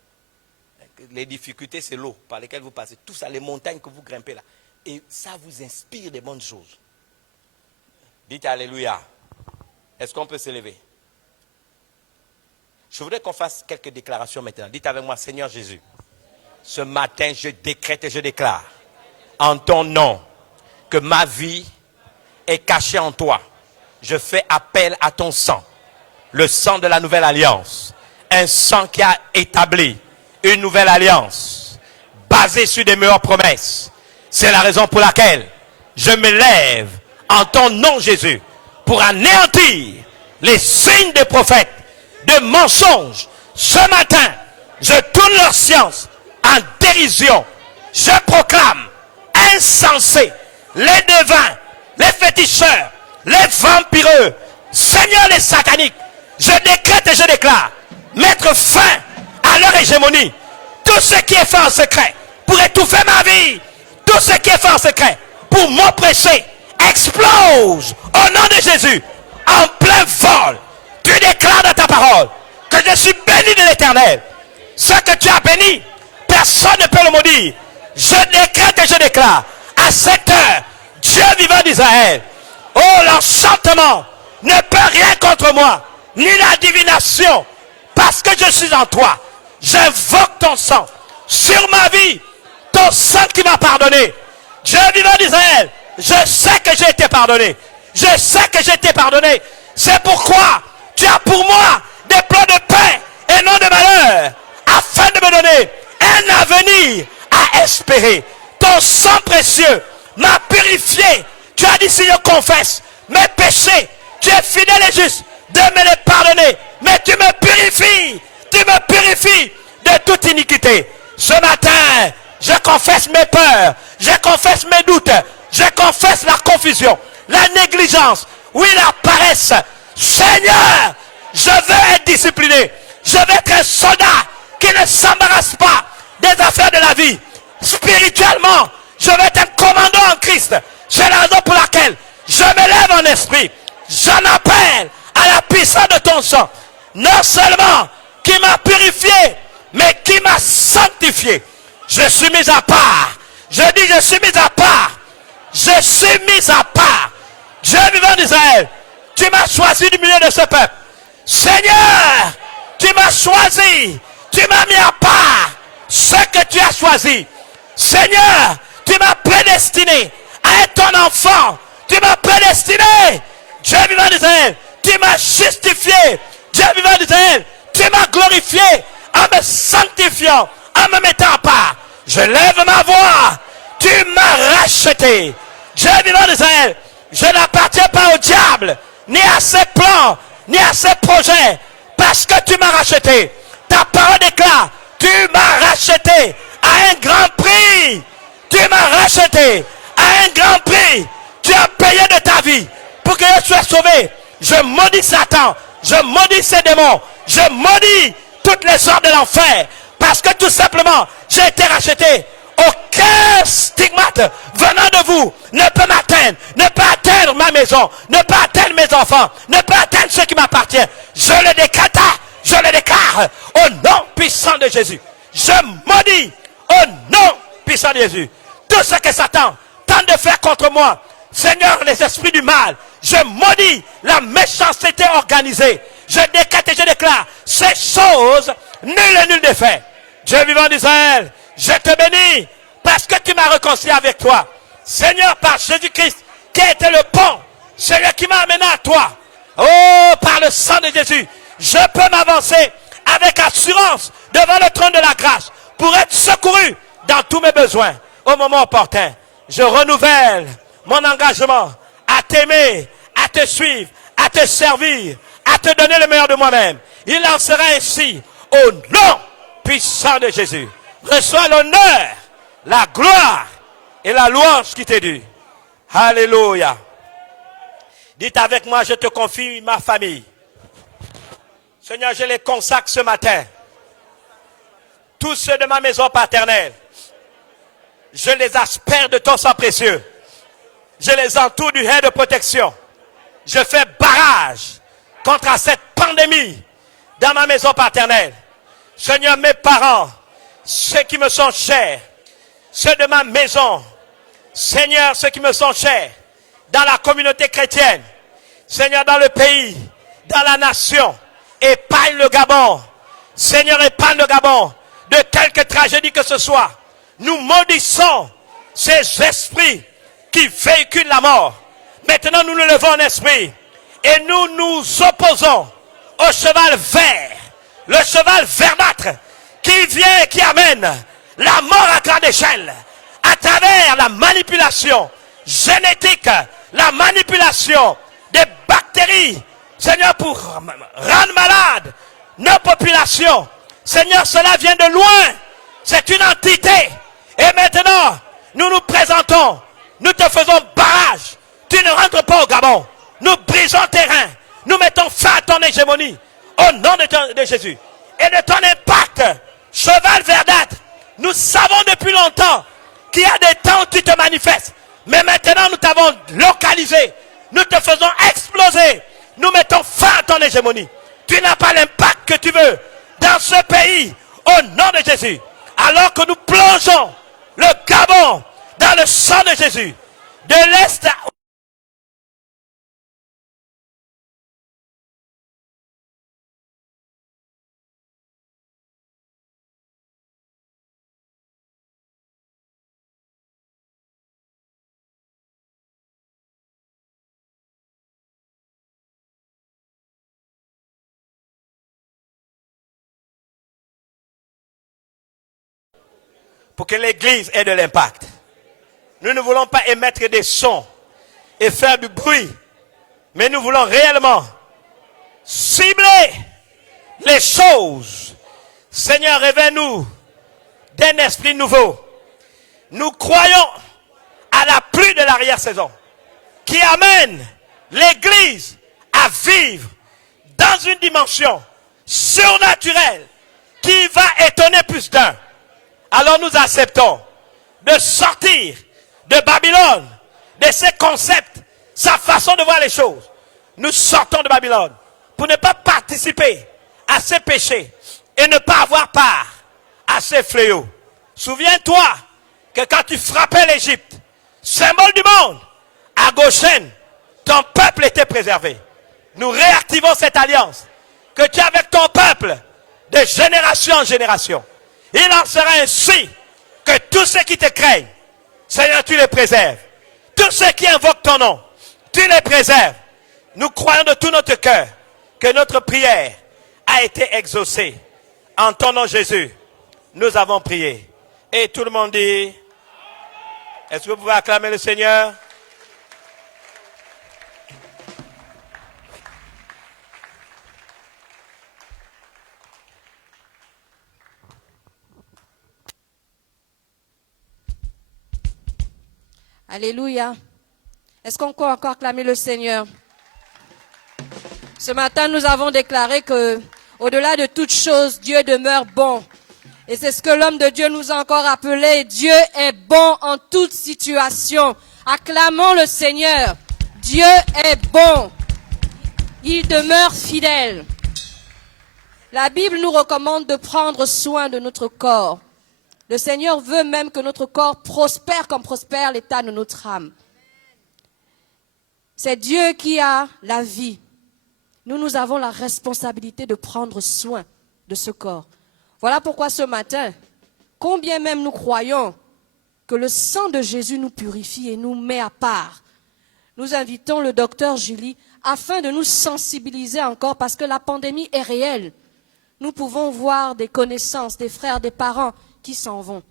Les difficultés, c'est l'eau par laquelle vous passez. Tout ça, les montagnes que vous grimpez là. Et ça vous inspire des bonnes choses. Dites Alléluia. Est-ce qu'on peut se lever? Je voudrais qu'on fasse quelques déclarations maintenant. Dites avec moi, Seigneur Jésus, ce matin, je décrète et je déclare en ton nom que ma vie est cachée en toi. Je fais appel à ton sang, le sang de la nouvelle alliance. Un sang qui a établi une nouvelle alliance basée sur des meilleures promesses. C'est la raison pour laquelle je me lève en ton nom Jésus pour anéantir les signes des prophètes de mensonges. Ce matin, je tourne leur science en dérision. Je proclame insensés, les devins, les féticheurs, les vampireux, Seigneur les sataniques. Je décrète et je déclare mettre fin à leur hégémonie. Tout ce qui est fait en secret pour étouffer ma vie, tout ce qui est fait en secret pour m'oppresser, explose au nom de Jésus en plein vol. Tu déclares dans ta parole que je suis béni de l'Éternel. Ce que tu as béni, personne ne peut le maudire. Je décrète et je déclare à cette heure, Dieu vivant d'Israël, oh, l'enchantement ne peut rien contre moi, ni la divination, parce que je suis en toi. J'invoque ton sang sur ma vie, ton sang qui m'a pardonné. Dieu vivant d'Israël, je sais que j'ai été pardonné. Je sais que j'ai été pardonné. C'est pourquoi tu as pour moi des plans de paix et non de malheur, afin de me donner un avenir à espérer. Ton sang précieux m'a purifié. Tu as dit si je confesse mes péchés, tu es fidèle et juste de me les pardonner. Mais tu me purifies de toute iniquité. Ce matin, je confesse mes peurs, je confesse mes doutes, je confesse la confusion, la négligence, oui, la paresse. Seigneur, je veux être discipliné. Je veux être un soldat qui ne s'embarrasse pas des affaires de la vie. Spirituellement, je veux être un commandant en Christ. C'est la raison pour laquelle je me lève en esprit. J'en appelle à la puissance de ton sang. Non seulement qui m'a purifié, mais qui m'a sanctifié. Je suis mis à part. Je dis je suis mis à part. Je suis mis à part. Dieu vivant d'Israël, tu m'as choisi du milieu de ce peuple. Seigneur, tu m'as choisi. Tu m'as mis à part ce que tu as choisi. Seigneur, tu m'as prédestiné à être ton enfant. Tu m'as prédestiné. Dieu vivant d'Israël, tu m'as justifié. Dieu vivant d'Israël, tu m'as glorifié en me sanctifiant, en me mettant à part. Je lève ma voix. Tu m'as racheté. Dieu vivant d'Israël, je n'appartiens pas au diable, ni à ses plans, ni à ses projets, parce que tu m'as racheté. Ta parole déclare, tu m'as racheté à un grand prix. Tu m'as racheté grand prix. Tu as payé de ta vie pour que je sois sauvé. Je maudis Satan. Je maudis ses démons. Je maudis toutes les sortes de l'enfer. Parce que tout simplement, j'ai été racheté. Aucun stigmate venant de vous ne peut m'atteindre, ne peut atteindre ma maison, ne peut atteindre mes enfants, ne peut atteindre ceux qui m'appartiennent. Je le déclare au nom puissant de Jésus. Je maudis au nom puissant de Jésus. Tout ce que Satan tente de faire contre moi, Seigneur, les esprits du mal, je maudis la méchanceté organisée. Je décrète et je déclare ces choses, nul ne fait. Dieu vivant d'Israël, je te bénis parce que tu m'as réconcilié avec toi. Seigneur, par Jésus-Christ, qui a été le pont, celui qui m'a amené à toi. Oh, par le sang de Jésus, je peux m'avancer avec assurance devant le trône de la grâce pour être secouru dans tous mes besoins au moment opportun. Je renouvelle mon engagement à t'aimer, à te suivre, à te servir, à te donner le meilleur de moi-même. Il en sera ainsi au nom puissant de Jésus. Reçois l'honneur, la gloire et la louange qui t'est due. Alléluia. Dites avec moi, je te confie ma famille. Seigneur, je les consacre ce matin. Tous ceux de ma maison paternelle, je les asperge de ton sang précieux. Je les entoure du haut de protection. Je fais barrage contre cette pandémie dans ma maison paternelle. Seigneur, mes parents, ceux qui me sont chers, ceux de ma maison, Seigneur, ceux qui me sont chers, dans la communauté chrétienne, Seigneur, dans le pays, dans la nation, épargne le Gabon. Seigneur, épargne le Gabon de quelque tragédie que ce soit. Nous maudissons ces esprits qui véhiculent la mort. Maintenant, nous nous levons en esprit et nous nous opposons au cheval vert, le cheval verdâtre qui vient et qui amène la mort à grande échelle à travers la manipulation génétique, la manipulation des bactéries, Seigneur, pour rendre malade nos populations. Seigneur, cela vient de loin. C'est une entité. Et maintenant, nous nous présentons. Nous te faisons barrage. Tu ne rentres pas au Gabon. Nous brisons terrain. Nous mettons fin à ton hégémonie. Au nom de Jésus. Et de ton impact, cheval verdâtre. Nous savons depuis longtemps qu'il y a des temps où tu te manifestes. Mais maintenant, nous t'avons localisé. Nous te faisons exploser. Nous mettons fin à ton hégémonie. Tu n'as pas l'impact que tu veux dans ce pays. Au nom de Jésus. Alors que nous plongeons le Gabon dans le sang de Jésus. De l'Est à pour que l'Église ait de l'impact. Nous ne voulons pas émettre des sons et faire du bruit, mais nous voulons réellement cibler les choses. Seigneur, révèle-nous d'un esprit nouveau. Nous croyons à la pluie de l'arrière-saison qui amène l'Église à vivre dans une dimension surnaturelle qui va étonner plus d'un. Alors nous acceptons de sortir de Babylone, de ses concepts, sa façon de voir les choses. Nous sortons de Babylone pour ne pas participer à ces péchés et ne pas avoir part à ces fléaux. Souviens-toi que quand tu frappais l'Égypte, symbole du monde, à Goshen, ton peuple était préservé. Nous réactivons cette alliance que tu as avec ton peuple de génération en génération. Il en sera ainsi que tous ceux qui te craignent, Seigneur, tu les préserves. Tous ceux qui invoquent ton nom, tu les préserves. Nous croyons de tout notre cœur que notre prière a été exaucée. En ton nom, Jésus, nous avons prié. Et tout le monde dit, est-ce que vous pouvez acclamer le Seigneur? Alléluia. Est-ce qu'on peut encore acclamer le Seigneur? Ce matin, nous avons déclaré que, au-delà de toute chose, Dieu demeure bon. Et c'est ce que l'homme de Dieu nous a encore appelé. Dieu est bon en toute situation. Acclamons le Seigneur. Dieu est bon. Il demeure fidèle. La Bible nous recommande de prendre soin de notre corps. Le Seigneur veut même que notre corps prospère comme prospère l'état de notre âme. C'est Dieu qui a la vie. Nous avons la responsabilité de prendre soin de ce corps. Voilà pourquoi ce matin, combien même nous croyons que le sang de Jésus nous purifie et nous met à part, nous invitons le docteur Julie afin de nous sensibiliser encore parce que la pandémie est réelle. Nous pouvons voir des connaissances, des frères, des parents qui s'en vont.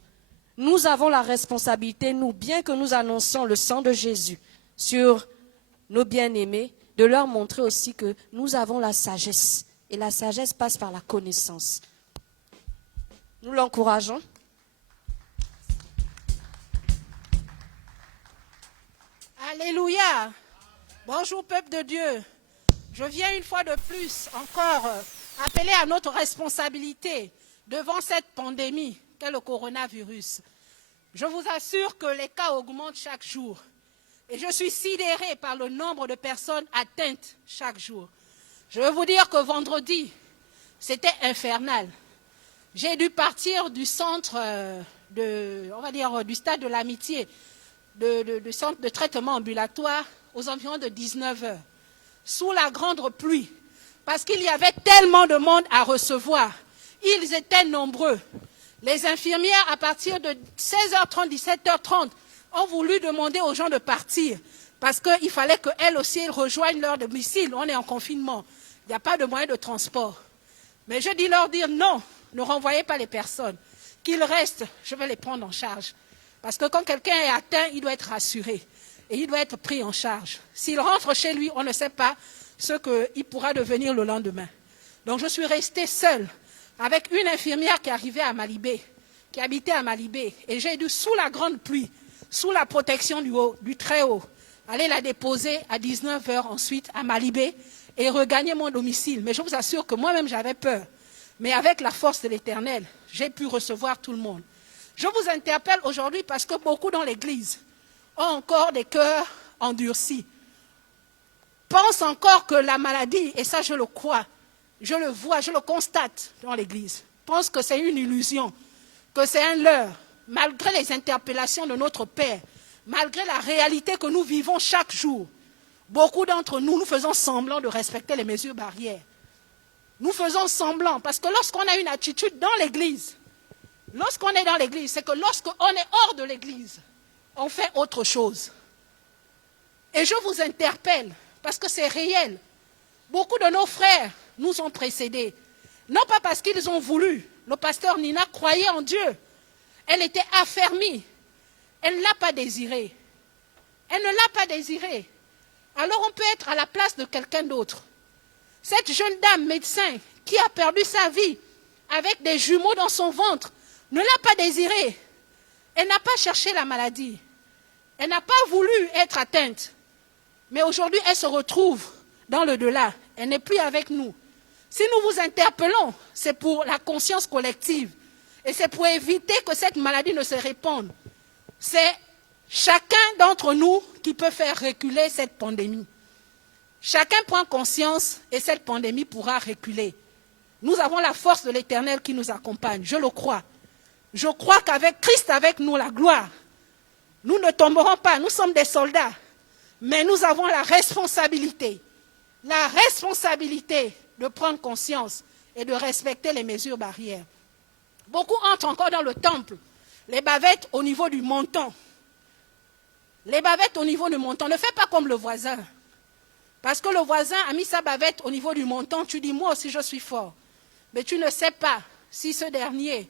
Nous avons la responsabilité, nous, bien que nous annonçons le sang de Jésus sur nos bien-aimés, de leur montrer aussi que nous avons la sagesse. Et la sagesse passe par la connaissance. Nous l'encourageons. Alléluia. Bonjour peuple de Dieu. Je viens une fois de plus encore appeler à notre responsabilité devant cette pandémie qu'est le coronavirus. Je vous assure que les cas augmentent chaque jour. Et je suis sidérée par le nombre de personnes atteintes chaque jour. Je veux vous dire que vendredi, c'était infernal. J'ai dû partir du centre du stade de l'Amitié, du centre de traitement ambulatoire aux environs de 19h, sous la grande pluie, parce qu'il y avait tellement de monde à recevoir. Ils étaient nombreux. Les infirmières, à partir de 16h30, 17h30, ont voulu demander aux gens de partir, parce qu'il fallait qu'elles aussi rejoignent leur domicile. On est en confinement. Il n'y a pas de moyen de transport. Mais je dis leur dire non, ne renvoyez pas les personnes. Qu'ils restent, je vais les prendre en charge. Parce que quand quelqu'un est atteint, il doit être rassuré. Et il doit être pris en charge. S'il rentre chez lui, on ne sait pas ce qu'il pourra devenir le lendemain. Donc je suis restée seule avec une infirmière qui arrivait à Malibé, qui habitait à Malibé. Et j'ai dû, sous la grande pluie, sous la protection du Très-Haut, aller la déposer à 19h ensuite à Malibé et regagner mon domicile. Mais je vous assure que moi-même j'avais peur. Mais avec la force de l'Éternel, j'ai pu recevoir tout le monde. Je vous interpelle aujourd'hui parce que beaucoup dans l'Église ont encore des cœurs endurcis. Pensent encore que la maladie, et ça je le crois, je le vois, je le constate dans l'Église, pensent que c'est une illusion, que c'est un leurre, malgré les interpellations de notre Père, malgré la réalité que nous vivons chaque jour. Beaucoup d'entre nous, nous faisons semblant de respecter les mesures barrières. Nous faisons semblant, parce que lorsqu'on a une attitude dans l'Église, lorsqu'on est dans l'Église, c'est que lorsqu'on est hors de l'Église, on fait autre chose. Et je vous interpelle, parce que c'est réel. Beaucoup de nos frères nous ont précédés. Non pas parce qu'ils ont voulu. Le pasteur Nina croyait en Dieu. Elle était affermie. Elle ne l'a pas désiré. Elle ne l'a pas désiré. Alors on peut être à la place de quelqu'un d'autre. Cette jeune dame médecin qui a perdu sa vie avec des jumeaux dans son ventre ne l'a pas désiré. Elle n'a pas cherché la maladie. Elle n'a pas voulu être atteinte. Mais aujourd'hui, elle se retrouve dans le delà. Elle n'est plus avec nous. Si nous vous interpellons, c'est pour la conscience collective. Et c'est pour éviter que cette maladie ne se répande. C'est chacun d'entre nous qui peut faire reculer cette pandémie. Chacun prend conscience et cette pandémie pourra reculer. Nous avons la force de l'Éternel qui nous accompagne, je le crois. Je crois qu'avec Christ, avec nous, la gloire, nous ne tomberons pas, nous sommes des soldats. Mais nous avons la responsabilité de prendre conscience et de respecter les mesures barrières. Beaucoup entrent encore dans le temple, les bavettes au niveau du menton. Les bavettes au niveau du menton, ne fais pas comme le voisin. Parce que le voisin a mis sa bavette au niveau du menton, tu dis moi aussi je suis fort. Mais tu ne sais pas si ce dernier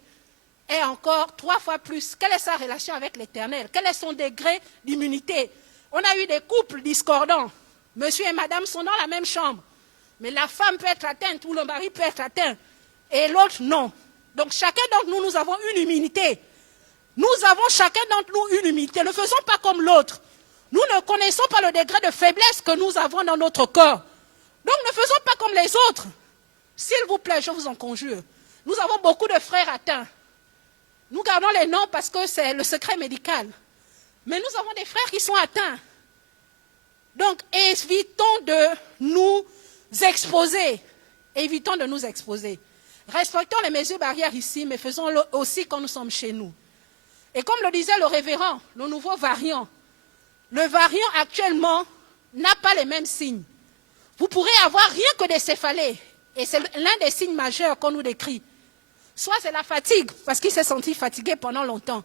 est encore 3 fois plus. Quelle est sa relation avec l'Éternel? Quel est son degré d'immunité? On a eu des couples discordants. Monsieur et madame sont dans la même chambre. Mais la femme peut être atteinte ou le mari peut être atteint. Et l'autre, non. Donc chacun d'entre nous, nous avons une immunité. Nous avons chacun d'entre nous une humilité. Ne faisons pas comme l'autre. Nous ne connaissons pas le degré de faiblesse que nous avons dans notre corps. Donc ne faisons pas comme les autres. S'il vous plaît, je vous en conjure. Nous avons beaucoup de frères atteints. Nous gardons les noms parce que c'est le secret médical. Mais nous avons des frères qui sont atteints. Donc évitons de nous exposer. Évitons de nous exposer. Respectons les mesures barrières ici, mais faisons-le aussi quand nous sommes chez nous. Et comme le disait le révérend, le nouveau variant, le variant actuellement n'a pas les mêmes signes. Vous pourrez avoir rien que des céphalées. Et c'est l'un des signes majeurs qu'on nous décrit. Soit c'est la fatigue, parce qu'il s'est senti fatigué pendant longtemps.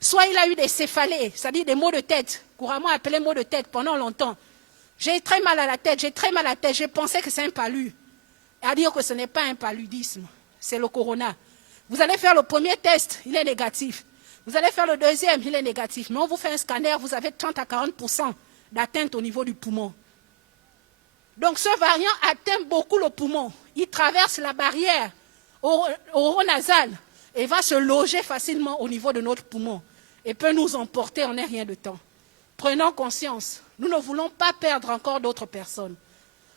Soit il a eu des céphalées, c'est-à-dire des maux de tête, couramment appelés maux de tête pendant longtemps. J'ai très mal à la tête, j'ai pensé que c'est un palu. Et à dire que ce n'est pas un paludisme, c'est le corona. Vous allez faire le premier test, il est négatif. Vous allez faire le deuxième, il est négatif. Mais on vous fait un scanner, vous avez 30 à 40% d'atteinte au niveau du poumon. Donc ce variant atteint beaucoup le poumon. Il traverse la barrière oronasale et va se loger facilement au niveau de notre poumon et peut nous emporter en un rien de temps. Prenons conscience, nous ne voulons pas perdre encore d'autres personnes.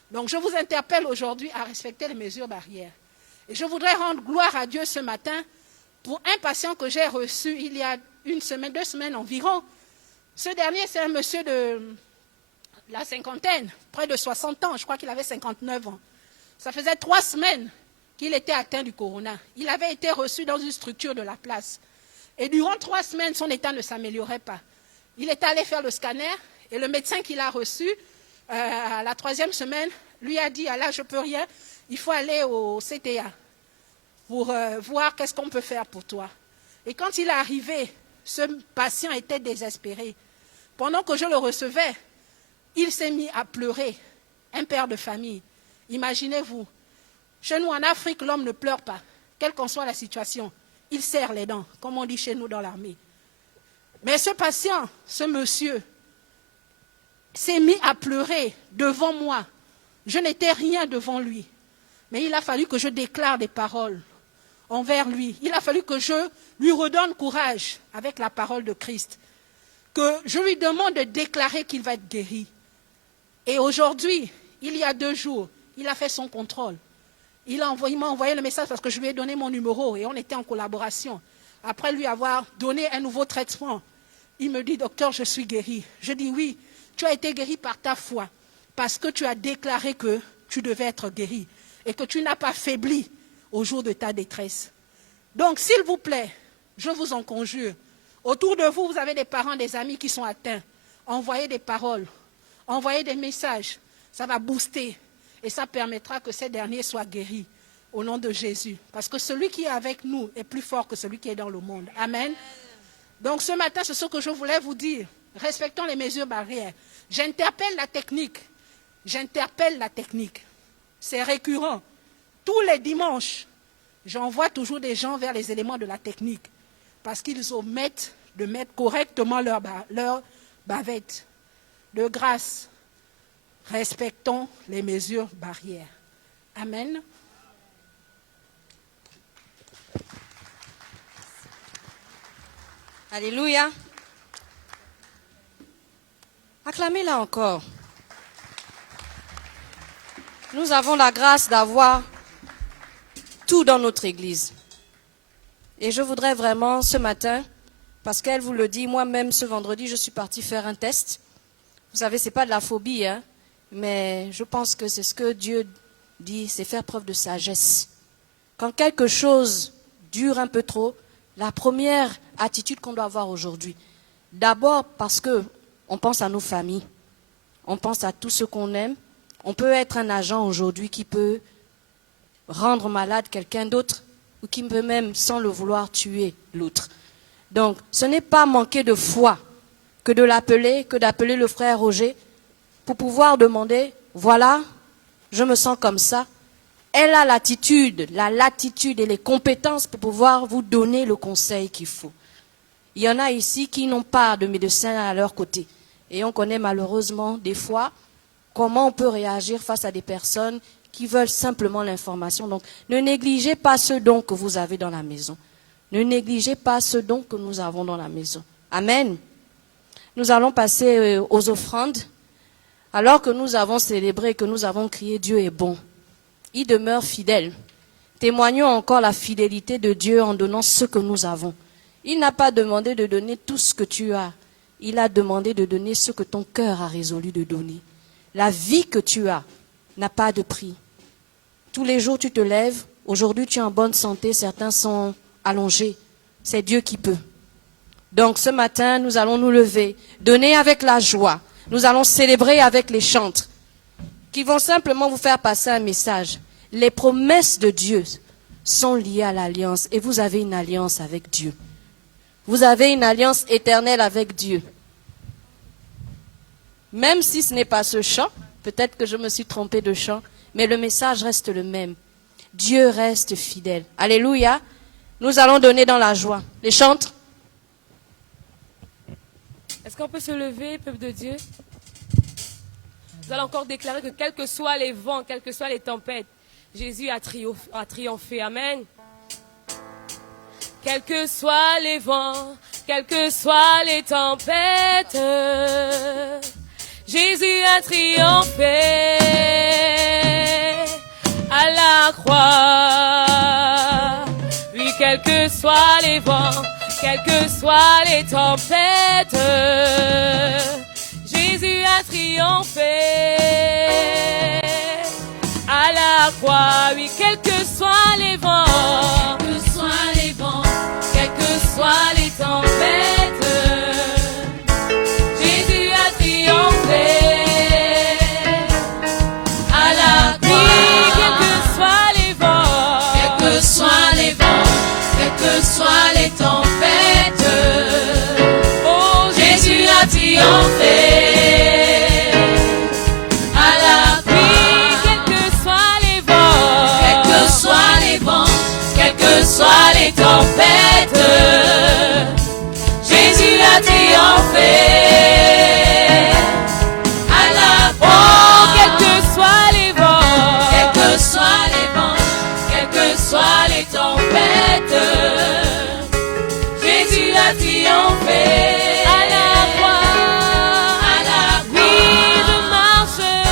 Donc je vous interpelle aujourd'hui à respecter les mesures barrières. Et je voudrais rendre gloire à Dieu ce matin pour un patient que j'ai reçu il y a 1 semaine, 2 semaines environ. Ce dernier, c'est un monsieur de la cinquantaine, près de 60 ans, je crois qu'il avait 59 ans. Ça faisait 3 semaines qu'il était atteint du corona. Il avait été reçu dans une structure de la place. Et durant 3 semaines, son état ne s'améliorait pas. Il est allé faire le scanner et le médecin qui l'a reçu, à la 3e semaine, lui a dit, ah là, je ne peux rien, il faut aller au CTA pour voir qu'est-ce qu'on peut faire pour toi. Et quand il est arrivé, ce patient était désespéré. Pendant que je le recevais, il s'est mis à pleurer, un père de famille. Imaginez-vous, chez nous en Afrique, l'homme ne pleure pas, quelle qu'en soit la situation. Il serre les dents, comme on dit chez nous dans l'armée. Mais ce patient, ce monsieur, s'est mis à pleurer devant moi. Je n'étais rien devant lui. Mais il a fallu que je déclare des paroles envers lui. Il a fallu que je lui redonne courage avec la parole de Christ. Que je lui demande de déclarer qu'il va être guéri. Et aujourd'hui, il y a 2 jours, il a fait son contrôle. Il m'a envoyé le message parce que je lui ai donné mon numéro et on était en collaboration. Après lui avoir donné un nouveau traitement, il me dit, docteur, je suis guéri. Je dis, oui, tu as été guéri par ta foi, parce que tu as déclaré que tu devais être guéri et que tu n'as pas faibli au jour de ta détresse. Donc, s'il vous plaît, je vous en conjure, autour de vous, vous avez des parents, des amis qui sont atteints. Envoyez des paroles, envoyez des messages, ça va booster et ça permettra que ces derniers soient guéris au nom de Jésus. Parce que celui qui est avec nous est plus fort que celui qui est dans le monde. Amen. Donc ce matin, c'est ce que je voulais vous dire. Respectons les mesures barrières. J'interpelle la technique. C'est récurrent. Tous les dimanches, j'envoie toujours des gens vers les éléments de la technique. Parce qu'ils omettent de mettre correctement leur bavette. De grâce, respectons les mesures barrières. Amen. Alléluia. Acclamez-la encore. Nous avons la grâce d'avoir tout dans notre église. Et je voudrais vraiment ce matin, parce qu'elle vous le dit, moi-même ce vendredi, je suis partie faire un test. Vous savez, ce n'est pas de la phobie, hein, mais je pense que c'est ce que Dieu dit, c'est faire preuve de sagesse. Quand quelque chose dure un peu trop, la première attitude qu'on doit avoir aujourd'hui, d'abord parce qu'on pense à nos familles, on pense à tout ce qu'on aime. On peut être un agent aujourd'hui qui peut rendre malade quelqu'un d'autre ou qui peut même, sans le vouloir, tuer l'autre. Donc, ce n'est pas manquer de foi que d'appeler le frère Roger pour pouvoir demander, voilà, je me sens comme ça. Elle a l'attitude, la latitude et les compétences pour pouvoir vous donner le conseil qu'il faut. Il y en a ici qui n'ont pas de médecin à leur côté. Et on connaît malheureusement des fois comment on peut réagir face à des personnes qui veulent simplement l'information. Donc, ne négligez pas ce don que vous avez dans la maison. Ne négligez pas ce don que nous avons dans la maison. Amen. Nous allons passer aux offrandes. Alors que nous avons célébré, que nous avons crié Dieu est bon, il demeure fidèle. Témoignons encore la fidélité de Dieu en donnant ce que nous avons. Il n'a pas demandé de donner tout ce que tu as. Il a demandé de donner ce que ton cœur a résolu de donner. La vie que tu as n'a pas de prix. Tous les jours tu te lèves. Aujourd'hui tu es en bonne santé. Certains sont allongés. C'est Dieu qui peut. Donc ce matin nous allons nous lever. Donner avec la joie. Nous allons célébrer avec les chantres qui vont simplement vous faire passer un message. Les promesses de Dieu sont liées à l'alliance et vous avez une alliance avec Dieu. Vous avez une alliance éternelle avec Dieu. Même si ce n'est pas ce chant, peut-être que je me suis trompée de chant, mais le message reste le même. Dieu reste fidèle. Alléluia. Nous allons donner dans la joie. Les chantres. Est-ce qu'on peut se lever, peuple de Dieu? Nous allons encore déclarer que quels que soient les vents, quelles que soient les tempêtes, Jésus a triomphé. Amen. Quels que soient les vents, quelles que soient les tempêtes, Jésus a triomphé à la croix. Oui, quels que soient les vents, quelles que soient les tempêtes, Jésus a triomphé à la croix. Oui, quels que soient les vents, quels que soient les vents, quelles que soient les tempêtes, Jésus a triomphé à la croix. Oui, quels que soient les vents, quels que soient les vents, quelles que soient les tempêtes, oh, Jésus a triomphé à la croix. Quels que soient les vents, quels que soient les vents, quelles que soient les tempêtes, Jésus a triomphé à la croix. Quels que soient les vents, quels que soient les vents, quelles que soient les tempêtes, Jésus a triomphé à la croix. À la croix. Oui, je marcherai,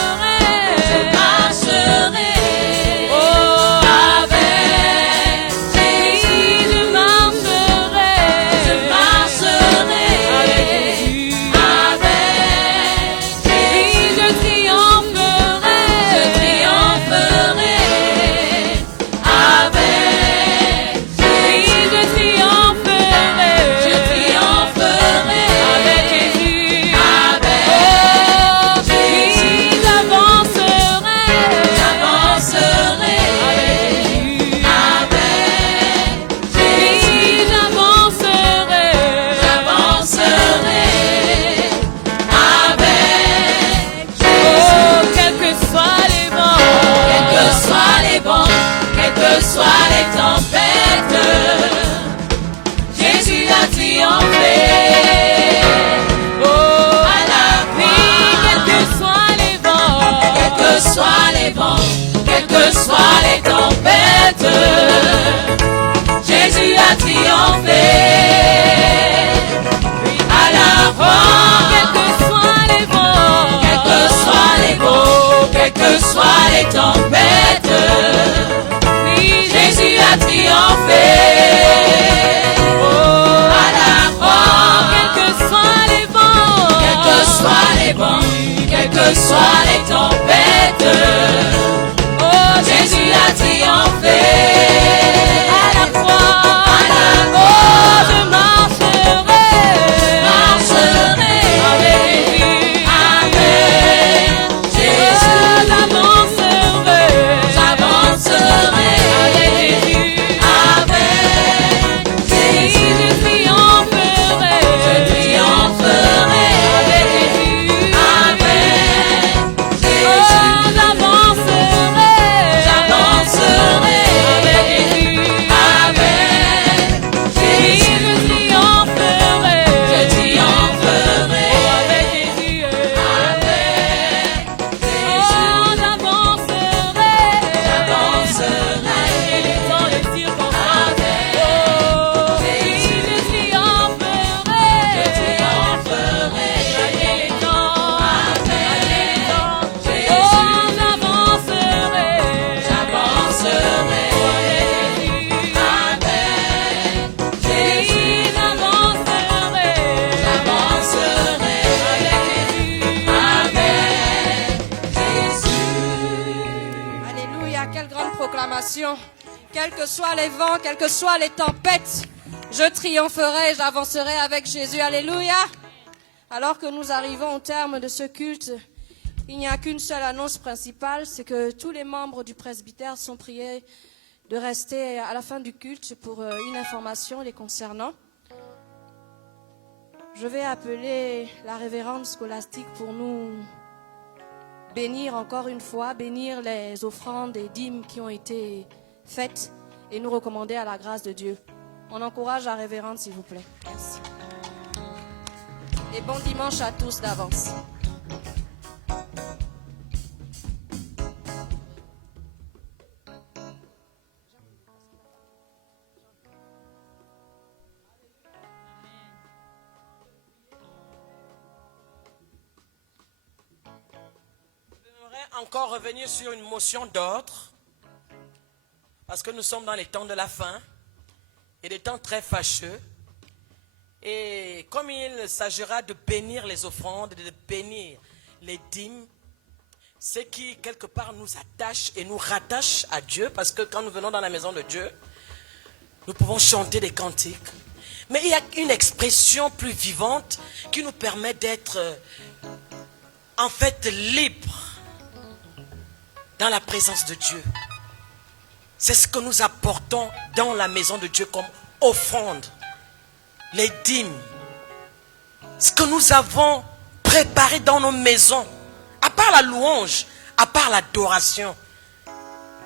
oh, avec Jésus. Oui, je marcherai, avec Jésus. Avec Jésus. Oui, je triompherai, avec Jésus. Je triompherai avec Jésus. Oh, Jésus, j'avancerai avec Jésus. Jésus, j'avancerai avec Jésus. Oh, quels que soient les vents, quels que soient les vents, quelles que soient les tempêtes, Jésus a triomphé. Oh, à la vie, quels que soient les vents, quels que soient les vents, quelles que soient les tempêtes, Jésus a triomphé. À la croix, quels que soient les vents, quels que soient les vents, quelles que soient les tempêtes, oui, Jésus a triomphé. Oh, à la croix, quels que soient les vents, quels que soient les vents, quelles que soient les tempêtes, oh, Jésus a triomphé. À la croix, oh, je marcherai avec Jésus. Avec Jésus. J'avancerai avec Jésus. Avec Jésus. Je triompherai avec Jésus. Avec situations, quels que soient les vents, quelles que soient les tempêtes, je triompherai, j'avancerai avec Jésus. Alléluia. Alors que nous arrivons au terme de ce culte, il n'y a qu'une seule annonce principale, c'est que tous les membres du presbytère sont priés de rester à la fin du culte pour une information les concernant. Je vais appeler la révérende scolastique pour nous bénir encore une fois, bénir les offrandes et dîmes qui ont été faites et nous recommander à la grâce de Dieu. On encourage la révérende, s'il vous plaît. Merci. Et bon dimanche à tous d'avance. Encore revenir sur une motion d'ordre, parce que nous sommes dans les temps de la fin et des temps très fâcheux. Et comme il s'agira de bénir les offrandes, de bénir les dîmes, ce qui quelque part nous attache et nous rattache à Dieu, parce que quand nous venons dans la maison de Dieu, nous pouvons chanter des cantiques. Mais il y a une expression plus vivante qui nous permet d'être en fait libres dans la présence de Dieu. C'est ce que nous apportons dans la maison de Dieu comme offrande, les dîmes, ce que nous avons préparé dans nos maisons, à part la louange, à part l'adoration.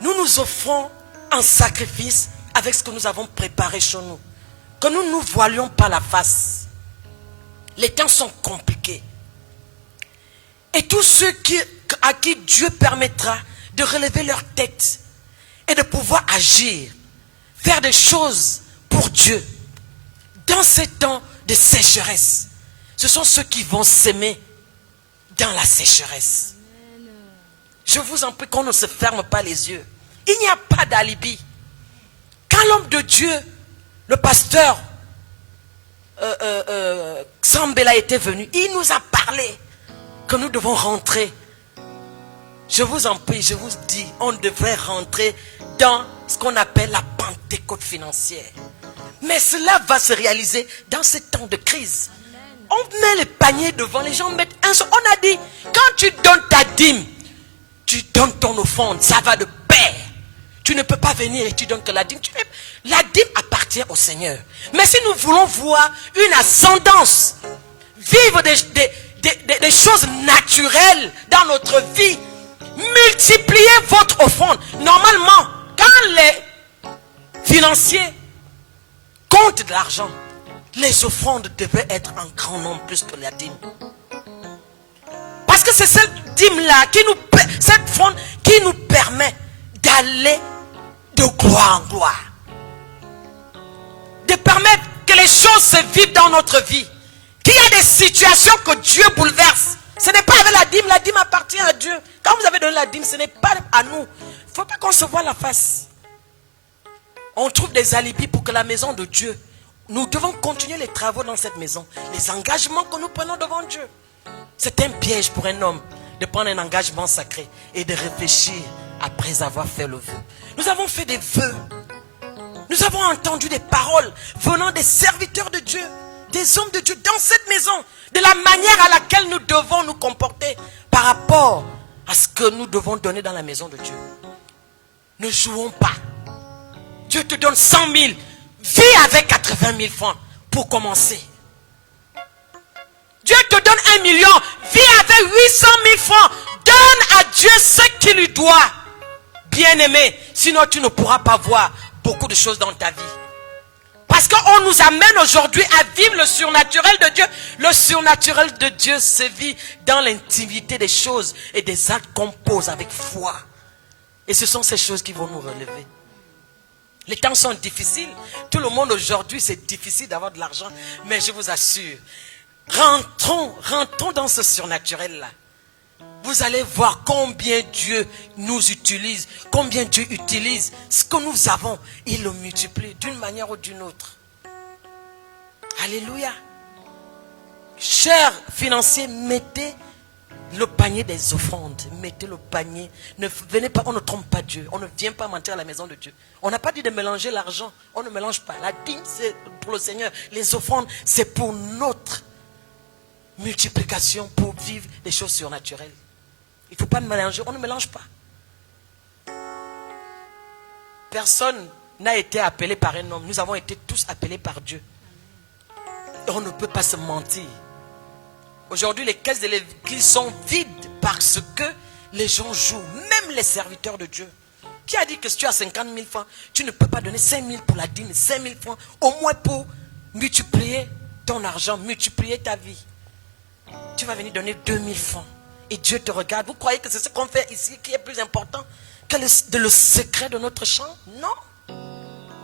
Nous nous offrons un sacrifice avec ce que nous avons préparé chez nous, que nous ne nous voilions pas la face. Les temps sont compliqués. Et tous ceux à qui Dieu permettra de relever leur tête et de pouvoir agir, faire des choses pour Dieu, dans ces temps de sécheresse, ce sont ceux qui vont s'aimer dans la sécheresse. Je vous en prie qu'on ne se ferme pas les yeux. Il n'y a pas d'alibi. Quand l'homme de Dieu, le pasteur Sambela était venu, il nous a parlé que nous devons rentrer. Je vous en prie, je vous dis, on devrait rentrer dans ce qu'on appelle la Pentecôte financière. Mais cela va se réaliser dans ces temps de crise. On met les paniers devant, les gens mettent un seul. On a dit, quand tu donnes ta dîme, tu donnes ton offrande, ça va de pair. Tu ne peux pas venir et tu donnes que la dîme. La dîme appartient au Seigneur. Mais si nous voulons voir une ascendance, vivre des choses naturelles dans notre vie, multipliez votre offrande. Normalement, quand les financiers comptent de l'argent, les offrandes devaient être en grand nombre plus que la dîme. Parce que c'est cette dîme-là, cette offrande qui nous permet d'aller de gloire en gloire. De permettre que les choses se vivent dans notre vie. Qu'il y a des situations que Dieu bouleverse. Ce n'est pas avec la dîme appartient à Dieu. Quand vous avez donné la dîme, ce n'est pas à nous. Il ne faut pas qu'on se voie la face. On trouve des alibis pour que la maison de Dieu, nous devons continuer les travaux dans cette maison. Les engagements que nous prenons devant Dieu. C'est un piège pour un homme de prendre un engagement sacré et de réfléchir après avoir fait le vœu. Nous avons fait des vœux. Nous avons entendu des paroles venant des serviteurs de Dieu, des hommes de Dieu dans cette maison, de la manière à laquelle nous devons nous comporter par rapport à ce que nous devons donner dans la maison de Dieu. Ne jouons pas. Dieu te donne 100 000, vis avec 80 000 francs pour commencer. Dieu te donne 1 million, vis avec 800 000 francs. Donne à Dieu ce qu'il lui doit. Bien-aimé, sinon tu ne pourras pas voir beaucoup de choses dans ta vie. Parce qu'on nous amène aujourd'hui à vivre le surnaturel de Dieu. Le surnaturel de Dieu se vit dans l'intimité des choses et des actes qu'on pose avec foi. Et ce sont ces choses qui vont nous relever. Les temps sont difficiles. Tout le monde aujourd'hui, c'est difficile d'avoir de l'argent. Mais je vous assure, rentrons dans ce surnaturel-là. Vous allez voir combien Dieu nous utilise, combien Dieu utilise ce que nous avons. Il le multiplie d'une manière ou d'une autre. Alléluia. Chers financiers, mettez Le panier des offrandes, mettez le panier. Ne venez pas, on ne trompe pas Dieu. On ne vient pas mentir à la maison de Dieu. On n'a pas dit de mélanger l'argent. On ne mélange pas. La dîme, c'est pour le Seigneur. Les offrandes, c'est pour notre multiplication, pour vivre des choses surnaturelles. Il ne faut pas mélanger. On ne mélange pas. Personne n'a été appelé par un homme. Nous avons été tous appelés par Dieu. Et on ne peut pas se mentir. Aujourd'hui, les caisses de l'église sont vides parce que les gens jouent, même les serviteurs de Dieu. Qui a dit que si tu as 50 000 francs, tu ne peux pas donner 5 000 pour la dîme, 5 000 francs, au moins pour multiplier ton argent, multiplier ta vie. Tu vas venir donner 2 000 francs et Dieu te regarde. Vous croyez que c'est ce qu'on fait ici qui est plus important que le secret de notre chambre? Non.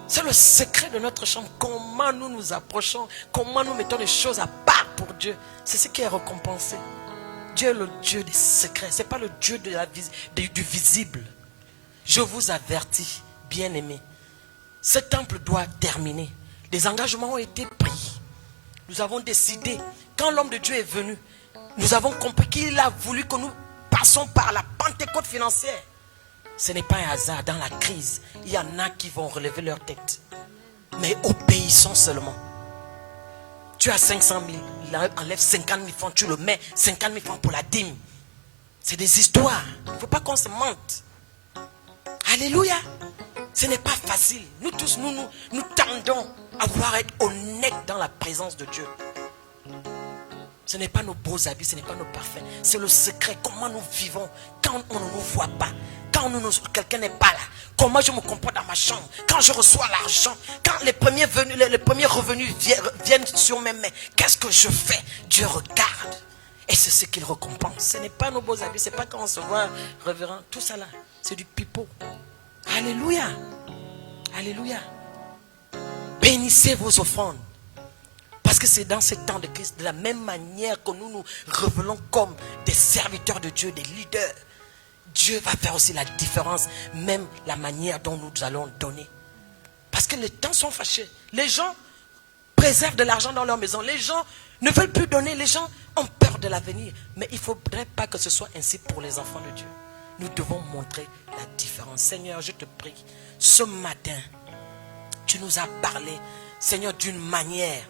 C'est le secret de notre chambre. Comment nous nous approchons, comment nous mettons les choses à part pour Dieu. C'est ce qui est récompensé. Dieu est le Dieu des secrets. Ce n'est pas le Dieu du visible. Je vous avertis, bien-aimés. Ce temple doit terminer. Des engagements ont été pris. Nous avons décidé, quand l'homme de Dieu est venu, nous avons compris qu'il a voulu que nous passions par la Pentecôte financière. Ce n'est pas un hasard. Dans la crise, il y en a qui vont relever leur tête. Mais obéissons seulement. Tu as 500 000, il enlève 50 000 francs, tu le mets, 50 000 francs pour la dîme. C'est des histoires. Il ne faut pas qu'on se mente. Alléluia. Ce n'est pas facile. Nous tous, nous tendons à vouloir être honnêtes dans la présence de Dieu. Ce n'est pas nos beaux habits, ce n'est pas nos parfums. C'est le secret, comment nous vivons quand on ne nous voit pas. Quand quelqu'un n'est pas là, comment je me comporte dans ma chambre, quand je reçois l'argent, quand les premiers revenus viennent sur mes mains, qu'est-ce que je fais? Dieu regarde. Et c'est ce qu'il récompense. Ce n'est pas nos beaux habits, ce n'est pas quand on se voit révérend. Tout ça là, c'est du pipeau. Alléluia. Alléluia. Bénissez vos offrandes. Parce que c'est dans ces temps de crise, de la même manière que nous nous révélons comme des serviteurs de Dieu, des leaders. Dieu va faire aussi la différence, même la manière dont nous allons donner. Parce que les temps sont fâchés. Les gens préservent de l'argent dans leur maison. Les gens ne veulent plus donner. Les gens ont peur de l'avenir. Mais il ne faudrait pas que ce soit ainsi pour les enfants de Dieu. Nous devons montrer la différence. Seigneur, je te prie, ce matin, tu nous as parlé, Seigneur, d'une manière.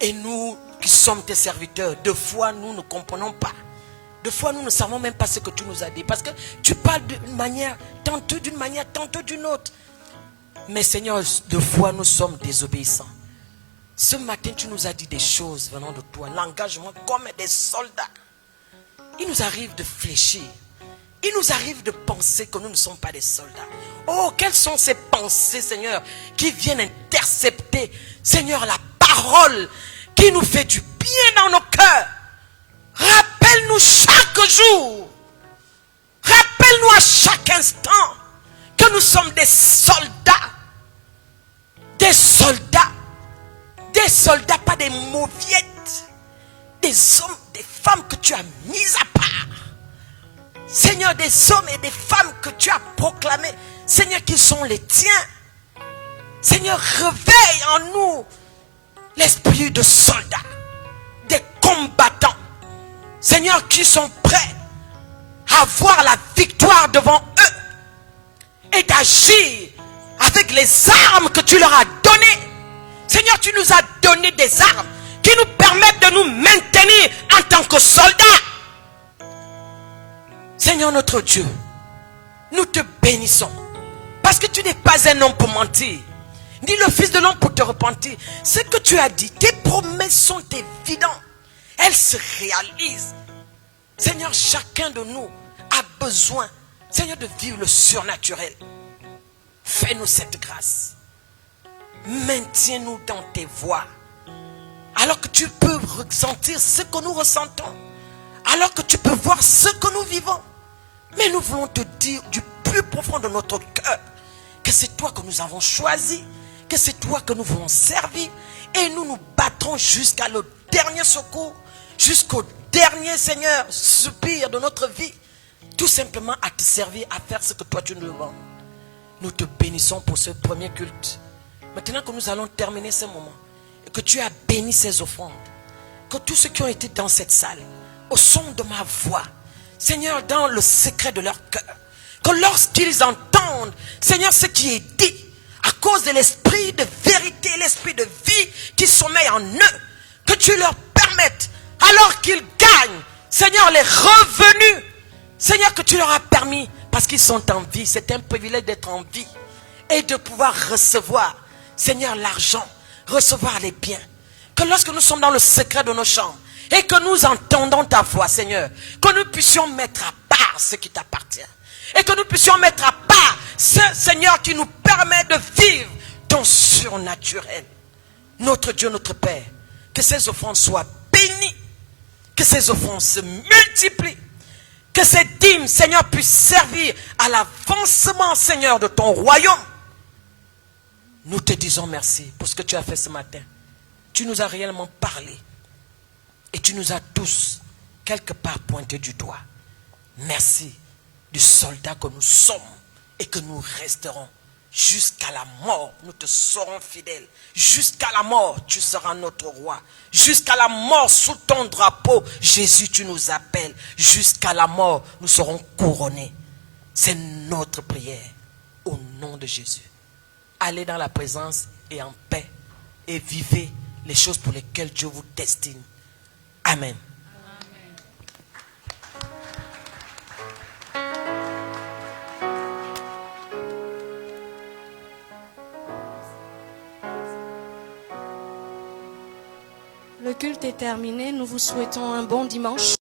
Et nous qui sommes tes serviteurs, de fois nous ne comprenons pas. De fois nous ne savons même pas ce que tu nous as dit. Parce que tu parles d'une manière, tantôt d'une autre. Mais Seigneur, de fois nous sommes désobéissants. Ce matin tu nous as dit des choses venant de toi. L'engagement comme des soldats. Il nous arrive de fléchir. Il nous arrive de penser que nous ne sommes pas des soldats. Oh, quelles sont ces pensées, Seigneur, qui viennent intercepter, Seigneur, la parole qui nous fait du bien dans nos cœurs. Rappelle-nous chaque jour, rappelle-nous à chaque instant que nous sommes des soldats, des soldats, pas des mauviettes, des hommes, des femmes que tu as mises à part. Seigneur, des hommes et des femmes que tu as proclamés, Seigneur, qui sont les tiens. Seigneur, réveille en nous l'esprit de soldats, des combattants, Seigneur, qui sont prêts à voir la victoire devant eux et d'agir avec les armes que tu leur as données. Seigneur, tu nous as donné des armes qui nous permettent de nous maintenir en tant que soldats. Seigneur notre Dieu, nous te bénissons parce que tu n'es pas un homme pour mentir, ni le fils de l'homme pour te repentir. Ce que tu as dit, tes promesses sont évidentes, elles se réalisent. Seigneur, chacun de nous a besoin, Seigneur, de vivre le surnaturel. Fais-nous cette grâce. Maintiens-nous dans tes voies. Alors que tu peux ressentir ce que nous ressentons. Alors que tu peux voir ce que nous vivons. Mais nous voulons te dire du plus profond de notre cœur que c'est toi que nous avons choisi, que c'est toi que nous voulons servir. Et nous nous battrons jusqu'à le dernier secours, jusqu'au dernier, Seigneur, soupir de notre vie. Tout simplement à te servir, à faire ce que toi tu nous demandes. Nous te bénissons pour ce premier culte. Maintenant que nous allons terminer ce moment, et que tu as béni ces offrandes, que tous ceux qui ont été dans cette salle au son de ma voix, Seigneur, dans le secret de leur cœur, que lorsqu'ils entendent, Seigneur, ce qui est dit, à cause de l'esprit de vérité, l'esprit de vie qui sommeille en eux, que tu leur permettes, alors qu'ils gagnent, Seigneur, les revenus, Seigneur, que tu leur as permis, parce qu'ils sont en vie, c'est un privilège d'être en vie, et de pouvoir recevoir, Seigneur, l'argent, recevoir les biens. Que lorsque nous sommes dans le secret de nos chambres, et que nous entendons ta voix, Seigneur, que nous puissions mettre à part ce qui t'appartient. Et que nous puissions mettre à part ce, Seigneur, qui nous permet de vivre ton surnaturel. Notre Dieu, notre Père, que ces offrandes soient bénies, que ces offrandes se multiplient, que ces dîmes, Seigneur, puissent servir à l'avancement, Seigneur, de ton royaume. Nous te disons merci pour ce que tu as fait ce matin. Tu nous as réellement parlé. Et tu nous as tous, quelque part, pointé du doigt. Merci du soldat que nous sommes et que nous resterons jusqu'à la mort. Nous te serons fidèles. Jusqu'à la mort, tu seras notre roi. Jusqu'à la mort, sous ton drapeau, Jésus, tu nous appelles. Jusqu'à la mort, nous serons couronnés. C'est notre prière. Au nom de Jésus. Allez dans la présence et en paix. Et vivez les choses pour lesquelles Dieu vous destine. Amen. Le culte est terminé. Nous vous souhaitons un bon dimanche.